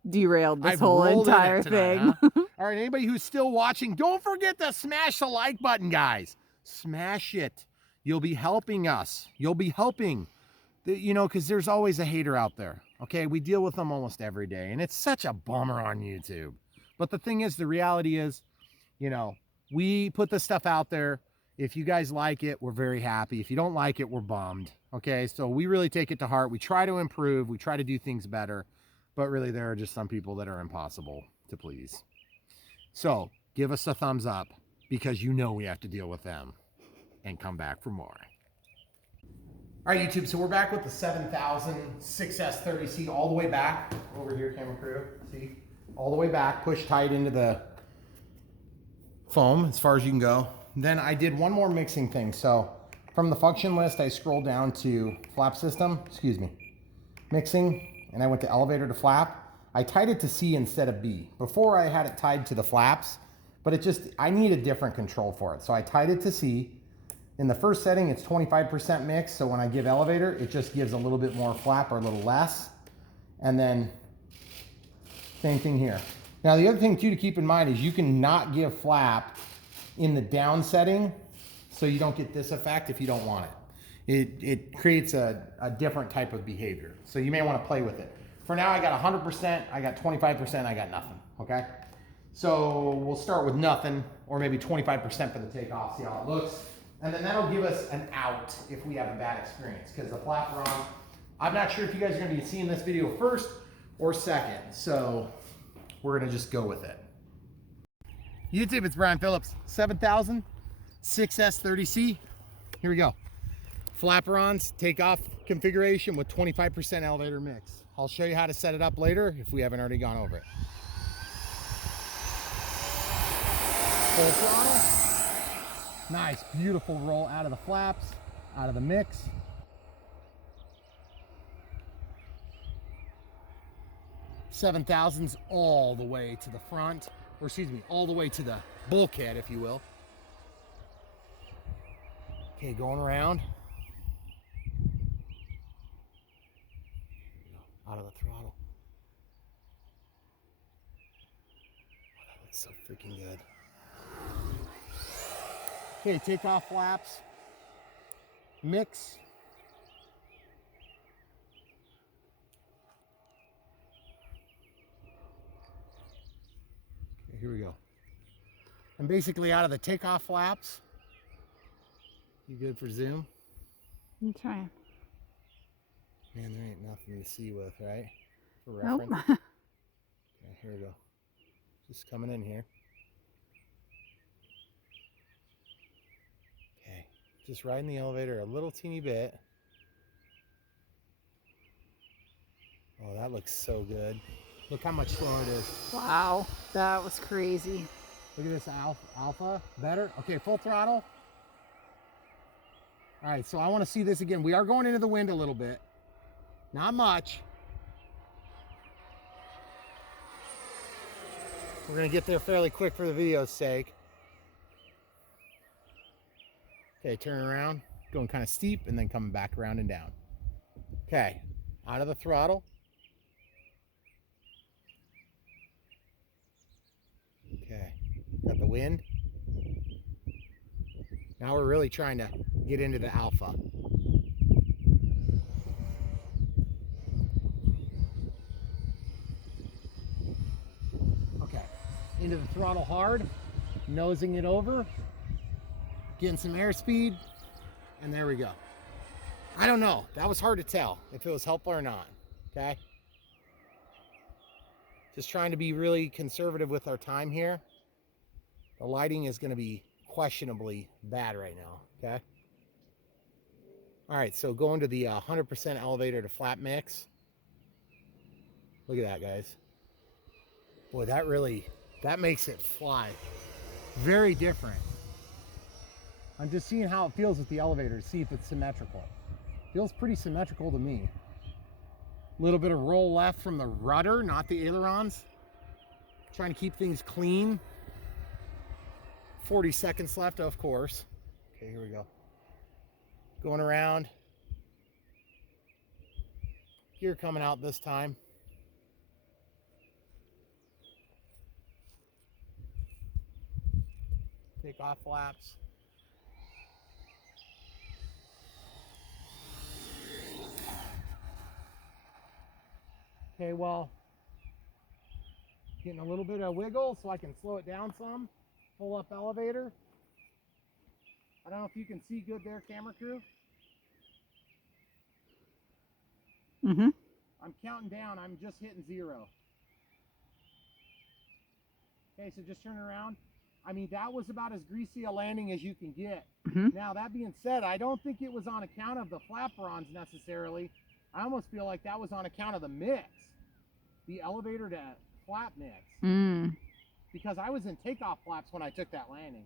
derailed this I've whole rolled in it entire tonight, thing. huh? All right, anybody who's still watching, don't forget to smash the like button, guys. Smash it. You'll be helping us. You'll be helping. You know, because there's always a hater out there. Okay, we deal with them almost every day, and it's such a bummer on YouTube. But the thing is, the reality is, you know, we put this stuff out there. If you guys like it, we're very happy. If you don't like it, we're bummed. Okay, so we really take it to heart. We try to improve. We try to do things better. But really, there are just some people that are impossible to please. So give us a thumbs up because you know we have to deal with them, and come back for more. All right, YouTube, so we're back with the 7000 6S30C all the way back. Over here, camera crew, see? All the way back, push tight into the foam as far as you can go. Then I did one more mixing thing. So from the function list, I scrolled down to flap system, mixing, and I went to elevator to flap. I tied it to C instead of B. Before I had it tied to the flaps, but I need a different control for it. So I tied it to C. In the first setting, it's 25% mix. So when I give elevator, it just gives a little bit more flap or a little less. And then same thing here. Now the other thing too to keep in mind is you can not give flap in the down setting so you don't get this effect if you don't want it. It creates a different type of behavior. So you may want to play with it. For now, I got 100%, I got 25%, I got nothing, okay? So we'll start with nothing, or maybe 25% for the takeoff, see how it looks. And then that'll give us an out if we have a bad experience, because the Flapperons, I'm not sure if you guys are gonna be seeing this video first or second, so we're gonna just go with it. YouTube, it's Brian Phillips, 7000 6S30C. Here we go. Flapperons takeoff configuration with 25% elevator mix. I'll show you how to set it up later if we haven't already gone over it. Full throttle. Nice, beautiful roll out of the flaps, out of the mix. Seven thousandths all the way to the front, or excuse me, all the way to the bulkhead, if you will. Okay, going around. Out of the throttle. Oh, that looks so freaking good. Okay, takeoff flaps. Mix. Okay, here we go. And basically out of the takeoff flaps. You good for zoom? I'm trying. Man, there ain't nothing to see with, right? For Nope. reference. Okay, here we go. Just coming in here. Okay, just riding the elevator a little teeny bit. Oh, that looks so good. Look how much slower it is. Wow, that was crazy. Look at this alpha. Better? Okay, full throttle. All right, so I want to see this again. We are going into the wind a little bit. Not much. We're going to get there fairly quick for the video's sake. Okay, turn around. Going kind of steep and then coming back around and down. Okay, out of the throttle. Okay, got the wind. Now we're really trying to get into the alpha. Okay, into the throttle hard, nosing it over, getting some airspeed, and there we go. I don't know, that was hard to tell if it was helpful or not, okay? Just trying to be really conservative with our time here. The lighting is going to be questionably bad right now, okay? All right, so going to the 100% elevator to flap mix. Look at that, guys. Boy, that makes it fly. Very different. I'm just seeing how it feels with the elevator to see if it's symmetrical. Feels pretty symmetrical to me. A little bit of roll left from the rudder, not the ailerons. Trying to keep things clean. 40 seconds left, of course. Okay, here we go. Going around. Gear coming out this time. Takeoff flaps. Okay, well, getting a little bit of wiggle so I can slow it down some. Pull up elevator. I don't know if you can see good there, camera crew. Mm-hmm. I'm counting down. I'm just hitting 0. Okay, so just turn around. I mean, that was about as greasy a landing as you can get. Mm-hmm. Now, that being said, I don't think it was on account of the Flapperons necessarily. I almost feel like that was on account of the mix. The elevator to flap mix. Mm. Because I was in takeoff flaps when I took that landing.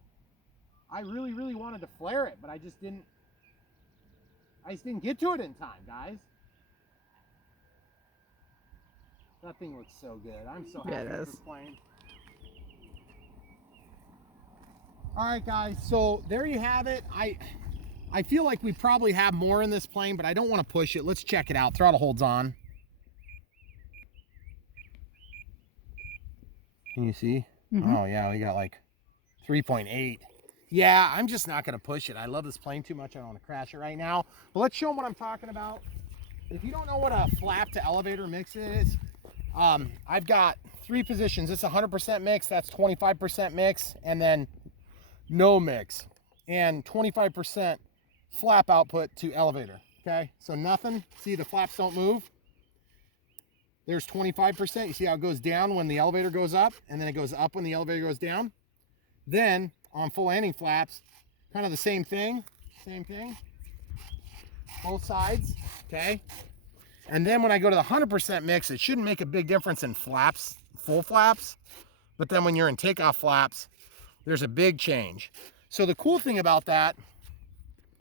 I really, really wanted to flare it, but I just didn't get to it in time, guys. That thing looks so good. I'm so happy with this plane. All right, guys, so there you have it. I feel like we probably have more in this plane, but I don't want to push it. Let's check it out. Throttle holds on. Can you see? Mm-hmm. Oh, yeah, we got like 3.8. Yeah, I'm just not going to push it. I love this plane too much. I don't want to crash it right now. But let's show them what I'm talking about. If you don't know what a flap to elevator mix is, I've got 3 positions. It's 100% mix. That's 25% mix. And then no mix. And 25% flap output to elevator. Okay, so nothing. See, the flaps don't move. There's 25%. You see how it goes down when the elevator goes up, and then it goes up when the elevator goes down. Then on full landing flaps, kind of the same thing. Both sides, okay? And then when I go to the 100% mix, it shouldn't make a big difference in flaps, full flaps. But then when you're in takeoff flaps, there's a big change. So the cool thing about that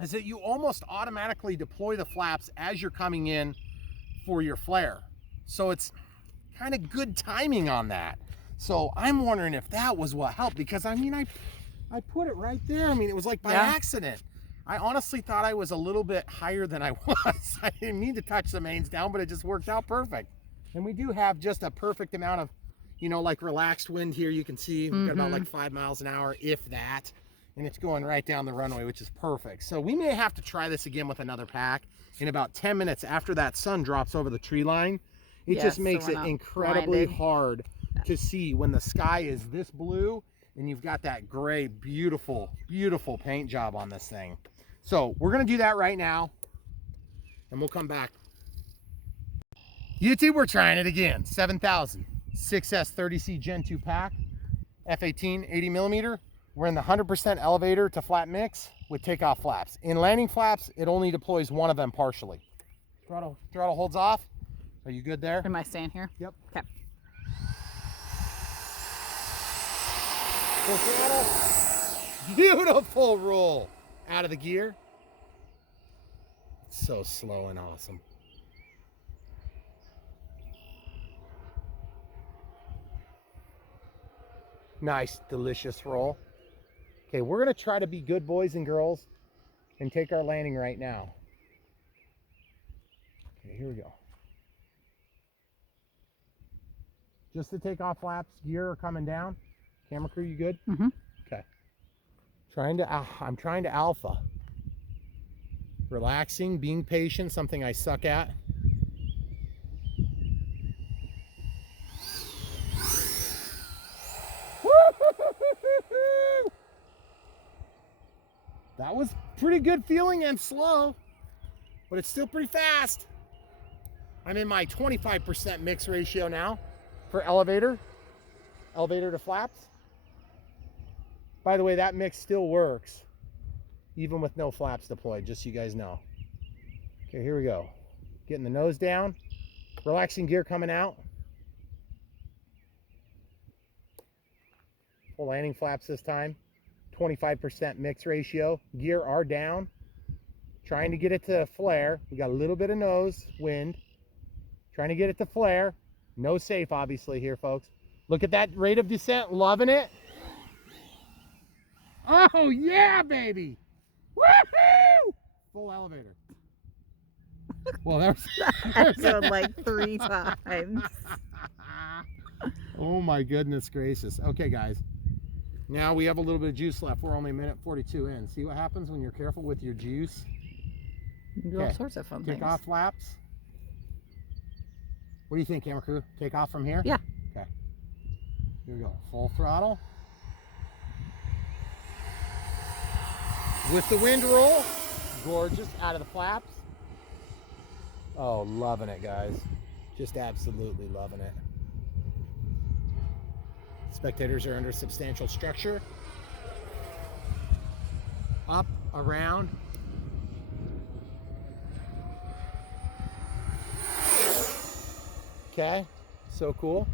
is that you almost automatically deploy the flaps as you're coming in for your flare. So it's kind of good timing on that. So I'm wondering if that was what helped, because I mean, I put it right there. I mean, it was like by accident. I honestly thought I was a little bit higher than I was. I didn't mean to touch the mains down, but it just worked out perfect. And we do have just a perfect amount of, you know, like relaxed wind here. You can see we've got about like 5 miles an hour, if that. And it's going right down the runway, which is perfect. So we may have to try this again with another pack in about 10 minutes after that sun drops over the tree line. It just makes it incredibly hard to see when the sky is this blue and you've got that gray, beautiful, beautiful paint job on this thing. So we're gonna do that right now and we'll come back. YouTube, we're trying it again. 7000 6S 30C Gen 2 pack, F-18 80 millimeter. We're in the 100% elevator to flat mix with takeoff flaps. In landing flaps, it only deploys one of them partially. Throttle holds off. Are you good there? Am I staying here? Yep. Okay. Full throttle. Beautiful roll out of the gear. So slow and awesome. Nice, delicious roll. Okay, we're gonna try to be good boys and girls and take our landing right now. Okay, here we go. Just the takeoff flaps, gear are coming down. Camera crew, you good? Okay. I'm trying to alpha. Relaxing, being patient, something I suck at. That was pretty good feeling and slow, but it's still pretty fast. I'm in my 25% mix ratio now for elevator to flaps. By the way, that mix still works even with no flaps deployed, just so you guys know. Okay, here we go. Getting the nose down, relaxing gear coming out. Full landing flaps this time. 25% mix ratio. Gear are down. Trying to get it to flare. We got a little bit of nose wind. Trying to get it to flare. No safe, obviously, here, folks. Look at that rate of descent. Loving it. Oh, yeah, baby. Woohoo! Full elevator. Well, there's like 3 times. Oh, my goodness gracious. Okay, guys. Now we have a little bit of juice left. We're only a minute 42 in. See what happens when you're careful with your juice? You do all sorts of fun things. Takeoff flaps. What do you think, camera crew? Take off from here? Yeah. Okay. Here we go. Full throttle. With the wind roll. Gorgeous. Out of the flaps. Oh, loving it, guys. Just absolutely loving it. Spectators are under substantial structure. Up, around. Okay, so cool.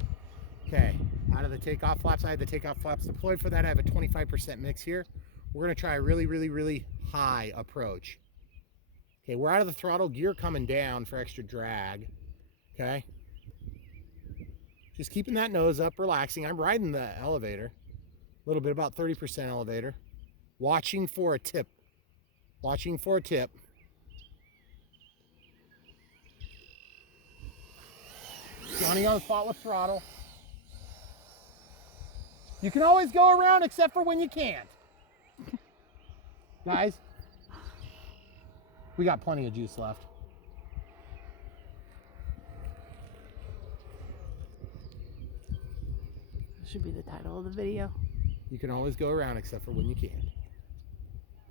Okay, out of the takeoff flaps, I had the takeoff flaps deployed for that. I have a 25% mix here. We're gonna try a really, really, really high approach. Okay, we're out of the throttle, gear coming down for extra drag. Okay. Just keeping that nose up, relaxing. I'm riding the elevator. A little bit, about 30% elevator. Watching for a tip. Watching for a tip. Johnny on the spot with throttle. You can always go around except for when you can't. Guys, we got plenty of juice left. Should be the title of the video. You can always go around except for when you can't.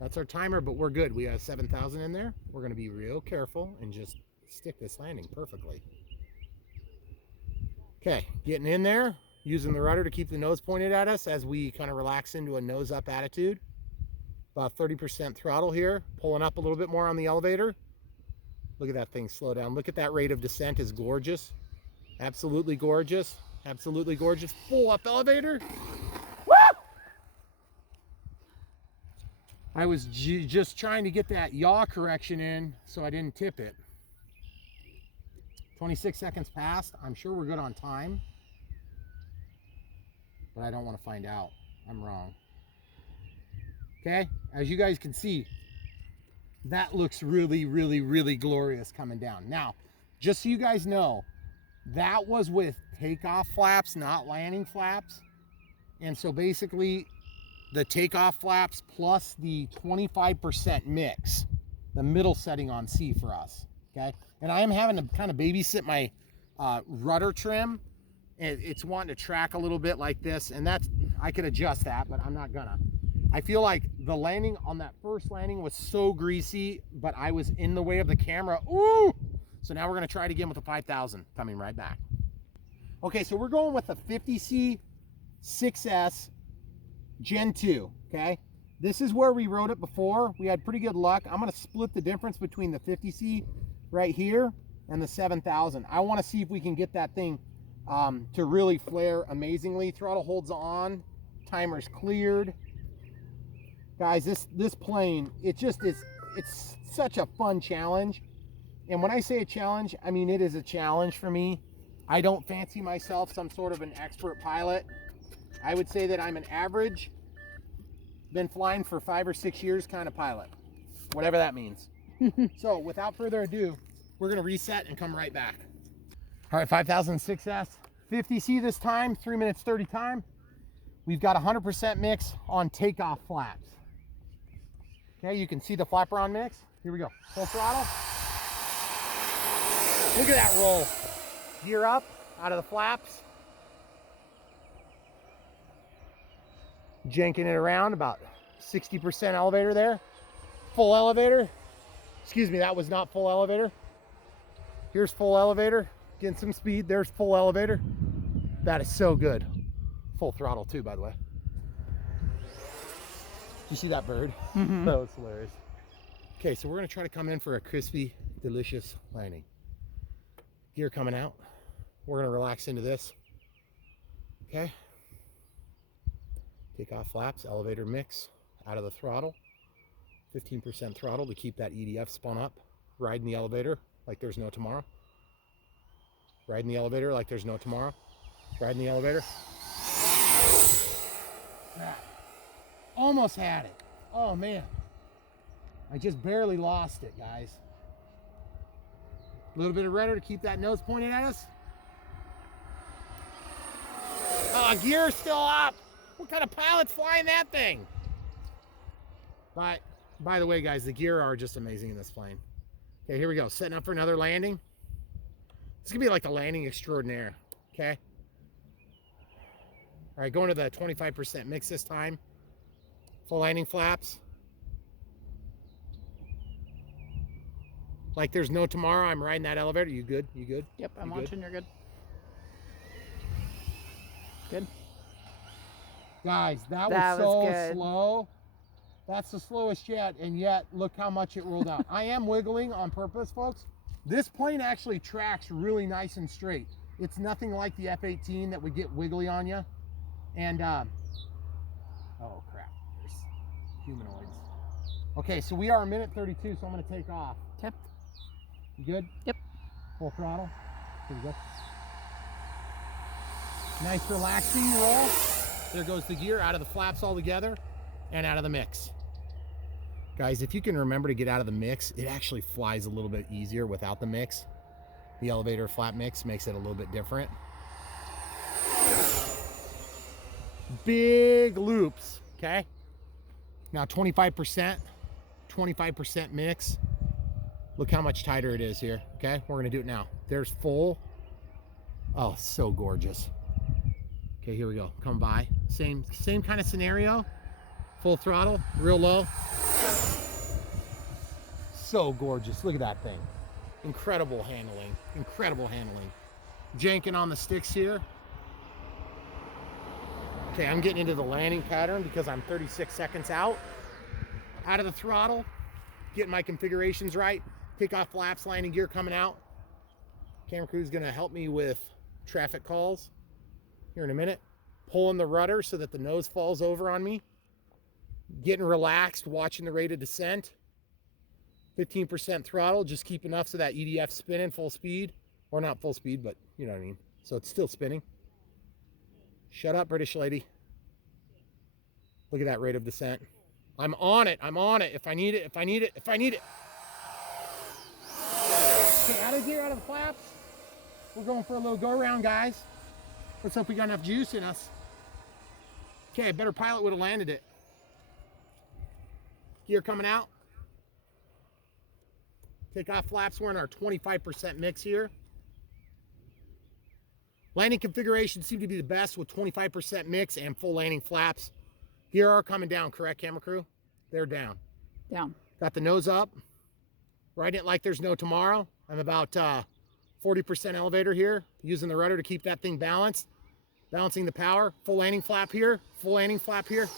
That's our timer, but we're good. We have 7,000 in there. We're going to be real careful and just stick this landing perfectly. Okay, getting in there, using the rudder to keep the nose pointed at us as we kind of relax into a nose up attitude. About 30% throttle here, pulling up a little bit more on the elevator. Look at that thing slow down. Look at that rate of descent is gorgeous. Absolutely gorgeous. Absolutely gorgeous. Full up elevator. Woo! I was just trying to get that yaw correction in so I didn't tip it. 26 seconds passed. I'm sure we're good on time. But I don't want to find out. I'm wrong. Okay, as you guys can see, that looks really, really, really glorious coming down. Now, just so you guys know, that was with takeoff flaps, not landing flaps. And so basically, the takeoff flaps plus the 25% mix, the middle setting on C for us, okay? And I am having to kind of babysit my rudder trim. It's wanting to track a little bit like this, and that's, I could adjust that, but I'm not gonna. I feel like the landing on that first landing was so greasy, but I was in the way of the camera. Ooh! So now we're gonna try it again with the 5000, coming right back. Okay, so we're going with the 50C 6S Gen 2, okay? This is where we rode it before. We had pretty good luck. I'm gonna split the difference between the 50C right here and the 7000. I wanna see if we can get that thing to really flare amazingly. Throttle holds on, timer's cleared. Guys, this plane, it just is, it's such a fun challenge. And when I say a challenge, I mean it is a challenge for me. I don't fancy myself some sort of an expert pilot. I would say that I'm an average, been flying for 5 or 6 years kind of pilot, whatever that means. So without further ado, we're gonna reset and come right back. All right, 5006S, 50C this time, 3 minutes 30 time. We've got 100% mix on takeoff flaps. Okay, you can see the Flapperon mix. Here we go, full throttle. Look at that roll. Gear up out of the flaps. Janking it around, about 60% elevator there. Full elevator. Excuse me, that was not full elevator. Here's full elevator. Getting some speed. There's full elevator. That is so good. Full throttle too, by the way. Did you see that bird? Mm-hmm. That was hilarious. Okay, so we're gonna try to come in for a crispy, delicious landing. Gear coming out. We're gonna relax into this. Okay. Takeoff flaps, elevator mix, out of the throttle. 15% throttle to keep that EDF spun up. Riding the elevator like there's no tomorrow. Riding the elevator like there's no tomorrow. Riding the elevator. Almost had it. Oh man. I just barely lost it, guys. A little bit of rudder to keep that nose pointed at us. Oh, gear's still up. What kind of pilot's flying that thing? But by the way, guys, the gear are just amazing in this plane. Okay, here we go. Setting up for another landing. It's gonna be like the landing extraordinaire. Okay. All right, going to the 25% mix this time. Full landing flaps. Like there's no tomorrow. I'm riding that elevator. You good? You good? Yep, I'm you watching. Good? You're good. Good. Guys, that That was so was good. slow. That's the slowest yet, and yet look how much it rolled out. I am wiggling on purpose, folks. This plane actually tracks really nice and straight. It's nothing like the F-18 that would get wiggly on you. And, oh crap, there's humanoids. Okay, so we are a minute 32, so I'm gonna take off. Okay. You good? Yep. Full throttle. Here we go. Nice relaxing roll. There goes the gear out of the flaps altogether and out of the mix. Guys, if you can remember to get out of the mix, it actually flies a little bit easier without the mix. The elevator flap mix makes it a little bit different. Big loops, okay? Now 25% mix. Look how much tighter it is here, okay? We're gonna do it now. There's full. Oh, so gorgeous. Okay, here we go. Come by. Same kind of scenario. Full throttle, real low. So gorgeous. Look at that thing. Incredible handling. Incredible handling. Janking on the sticks here. Okay, I'm getting into the landing pattern because I'm 36 seconds out. Out of the throttle. Getting my configurations right. Takeoff flaps, landing gear coming out. Camera crew's gonna help me with traffic calls here in a minute. Pulling the rudder so that the nose falls over on me. Getting relaxed, watching the rate of descent. 15% throttle, just keep enough so that EDF's spinning full speed. Or not full speed, but you know what I mean. So it's still spinning. Shut up, British lady. Look at that rate of descent. I'm on it, I'm on it. If I need it, if I need it, if I need it. Okay, out of gear, out of the flaps. We're going for a little go around, guys. Let's hope we got enough juice in us. Okay, a better pilot would have landed it. Gear coming out. Takeoff flaps, we're in our 25% mix here. Landing configuration seemed to be the best with 25% mix and full landing flaps. Gear are coming down, correct, camera crew? They're down. Down. Got the nose up. Riding it like there's no tomorrow. I'm about 40% elevator here, using the rudder to keep that thing balanced. Balancing the power. Full landing flap here. Full landing flap here.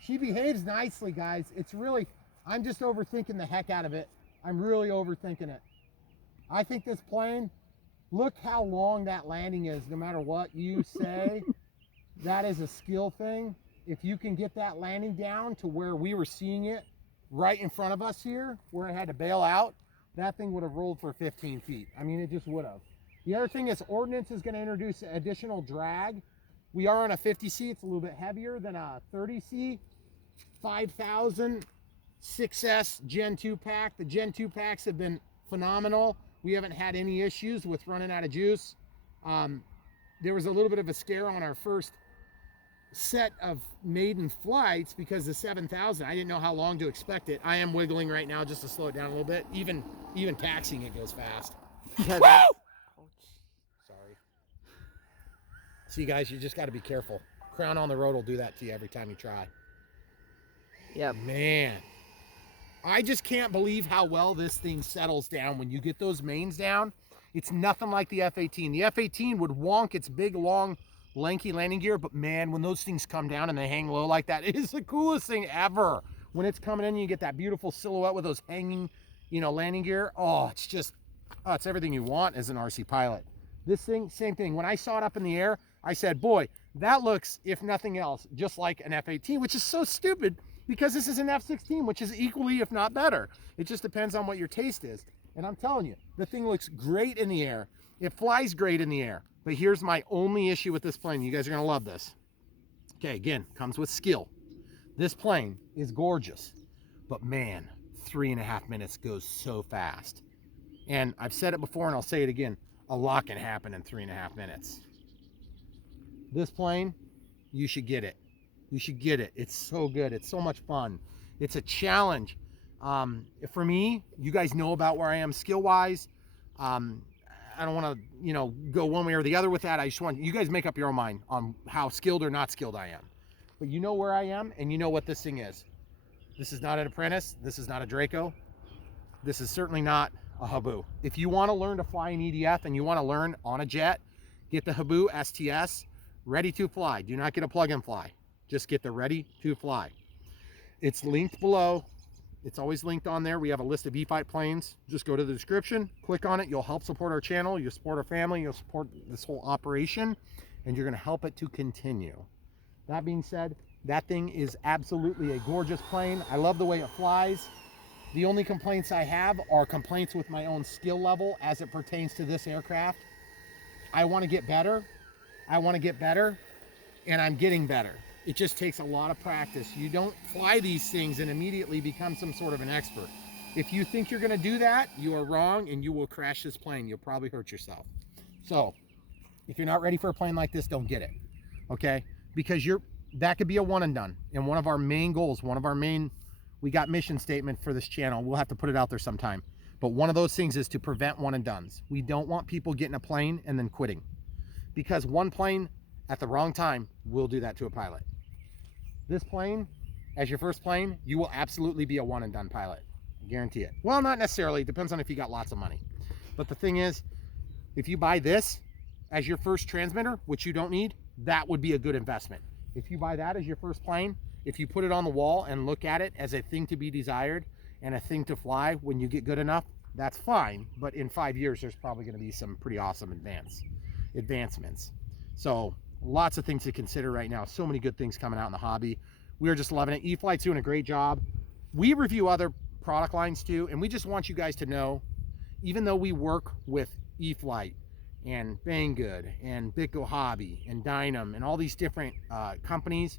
She behaves nicely, guys. It's really, I'm just overthinking the heck out of it. I'm really overthinking it. I think this plane, look how long that landing is, no matter what you say. That is a skill thing. If you can get that landing down to where we were seeing it right in front of us here, where it had to bail out, that thing would have rolled for 15 feet. I mean, it just would have. The other thing is Ordnance is going to introduce additional drag. We are on a 50C. It's a little bit heavier than a 30C. 5000 6S Gen 2 pack. The Gen 2 packs have been phenomenal. We haven't had any issues with running out of juice. There was a little bit of a scare on our first set of maiden flights because the 7000, I didn't know how long to expect it. I am wiggling right now just to slow it down a little bit. Even taxiing it goes fast. Sorry. See, guys, you just got to be careful. Crown on the road will do that to you every time you try. Yep. Man, I just can't believe how well this thing settles down when you get those mains down. It's nothing like the F-18. The F-18 would wonk its big, long, lanky landing gear, but man, when those things come down and they hang low like that, it is the coolest thing ever. When it's coming in, you get that beautiful silhouette with those hanging, landing gear. Oh, it's just, it's everything you want as an RC pilot. This thing, same thing. When I saw it up in the air, I said, boy, that looks, if nothing else, just like an F-18, which is so stupid because this is an F-16, which is equally, if not better. It just depends on what your taste is. And I'm telling you, the thing looks great in the air. It flies great in the air. But here's my only issue with this plane. You guys are going to love this. Okay, again, comes with skill. This plane is gorgeous. But man, 3.5 minutes goes so fast. And I've said it before and I'll say it again. A lot can happen in 3.5 minutes. This plane, you should get it. You should get it. It's so good. It's so much fun. It's a challenge. For me, you guys know about where I am skill-wise. I don't want to, go one way or the other with that. I just want you guys make up your own mind on how skilled or not skilled I am. But you know where I am, and you know what this thing is. This is not an Apprentice. This is not a Draco. This is certainly not a Habu. If you want to learn to fly an EDF and you want to learn on a jet, get the Habu STS ready to fly. Do not get a plug-in fly. Just get the ready to fly. It's linked below. It's always linked on there. We have a list of E-flite planes. Just go to the description, click on it. You'll help support our channel. You'll support our family. You'll support this whole operation, and you're going to help it to continue. That being said, that thing is absolutely a gorgeous plane. I love the way it flies. The only complaints I have are complaints with my own skill level as it pertains to this aircraft. I want to get better. I want to get better, and I'm getting better. It just takes a lot of practice. You don't fly these things and immediately become some sort of an expert. If you think you're going to do that, you are wrong, and you will crash this plane. You'll probably hurt yourself. So if you're not ready for a plane like this, don't get it, okay? Because that could be a one and done. And one of our main goals, we got mission statement for this channel. We'll have to put it out there sometime. But one of those things is to prevent one and dones. We don't want people getting a plane and then quitting. Because one plane at the wrong time will do that to a pilot. This plane, as your first plane, you will absolutely be a one and done pilot. I guarantee it. Well, not necessarily. It depends on if you got lots of money. But the thing is, if you buy this as your first transmitter, which you don't need, that would be a good investment. If you buy that as your first plane If you put it on the wall and look at it as a thing to be desired and a thing to fly when you get good enough, that's fine. But in 5 years, there's probably going to be some pretty awesome advancements. So lots of things to consider right now. So many good things coming out in the hobby. We are just loving it. E-flite's doing a great job. We review other product lines too, and we just want you guys to know, even though we work with E-flite and Banggood and Bitco Hobby and Dynam and all these different companies,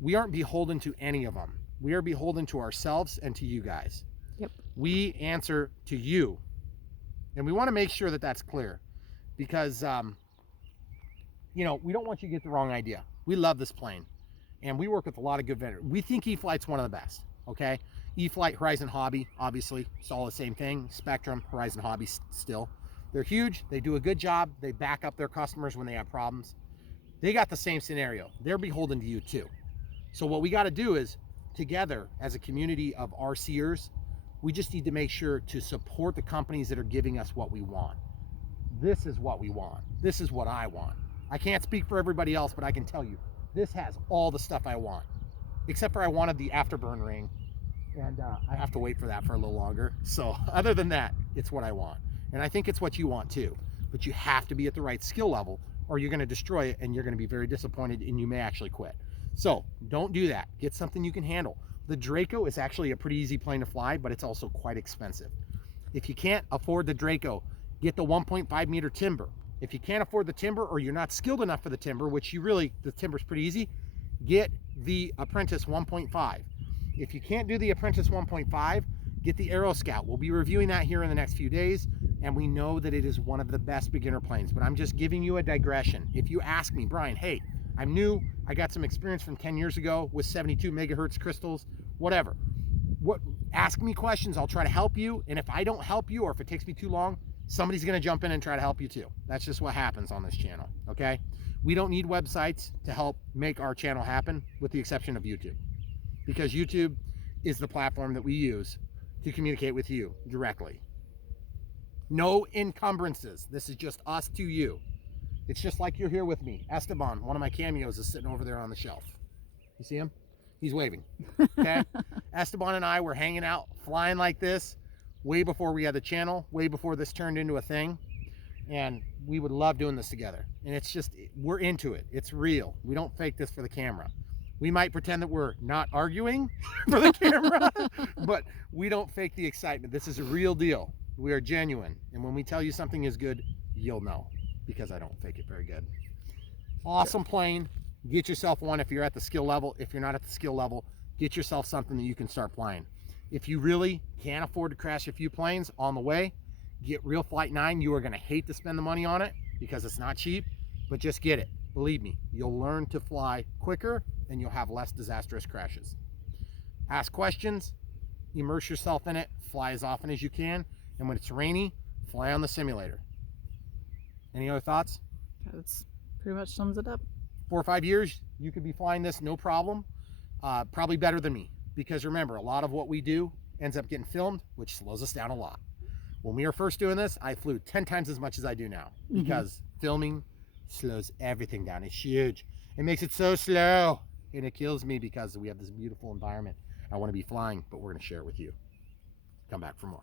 we aren't beholden to any of them. We are beholden to ourselves and to you guys. Yep. We answer to you, and we want to make sure that that's clear, because you know, we don't want you to get the wrong idea. We love this plane, and we work with a lot of good vendors. We think E-flite's one of the best. Okay, E-flite, Horizon Hobby, obviously it's all the same thing. Spectrum, Horizon Hobby, still, they're huge. They do a good job. They back up their customers when they have problems. They got the same scenario. They're beholden to you too. So what we got to do is, together as a community of RCers, we just need to make sure to support the companies that are giving us what we want. This is what we want. This is what I want. I can't speak for everybody else, but I can tell you, this has all the stuff I want. Except for I wanted the afterburn ring, and I have to wait for that for a little longer. So other than that, it's what I want. And I think it's what you want too. But you have to be at the right skill level, or you're going to destroy it, and you're going to be very disappointed, and you may actually quit. So don't do that. Get something you can handle. The Draco is actually a pretty easy plane to fly, but it's also quite expensive. If you can't afford the Draco, get the 1.5 meter timber. If you can't afford the timber, or you're not skilled enough for the timber, which the timber's pretty easy, get the Apprentice 1.5. If you can't do the Apprentice 1.5, get the Aero Scout. We'll be reviewing that here in the next few days, and we know that it is one of the best beginner planes, but I'm just giving you a digression. If you ask me, Brian, hey, I'm new, I got some experience from 10 years ago with 72 megahertz crystals, whatever. Ask me questions, I'll try to help you, and if I don't help you, or if it takes me too long, somebody's gonna jump in and try to help you too. That's just what happens on this channel, okay? We don't need websites to help make our channel happen, with the exception of YouTube, because YouTube is the platform that we use to communicate with you directly. No encumbrances. This is just us to you. It's just like you're here with me. Esteban, one of my cameos, is sitting over there on the shelf. You see him? He's waving. Okay? Esteban and I were hanging out, flying like this, way before we had the channel, way before this turned into a thing. And we would love doing this together. And it's just, we're into it. It's real. We don't fake this for the camera. We might pretend that we're not arguing for the camera, but we don't fake the excitement. This is a real deal. We are genuine. And when we tell you something is good, you'll know, because I don't fake it very good. Awesome plane. Get yourself one if you're at the skill level. If you're not at the skill level, get yourself something that you can start flying. If you really can't afford to crash a few planes on the way, get Real Flight 9. You are going to hate to spend the money on it because it's not cheap, but just get it. Believe me, you'll learn to fly quicker and you'll have less disastrous crashes. Ask questions, immerse yourself in it, fly as often as you can, and when it's rainy, fly on the simulator. Any other thoughts? That's pretty much sums it up. 4 or 5 years, you could be flying this no problem. Probably better than me, because remember, a lot of what we do ends up getting filmed, which slows us down a lot. When we were first doing this, I flew 10 times as much as I do now, because filming slows everything down. It's huge. It makes it so slow, and it kills me because we have this beautiful environment I want to be flying, but we're going to share it with you. Come back for more.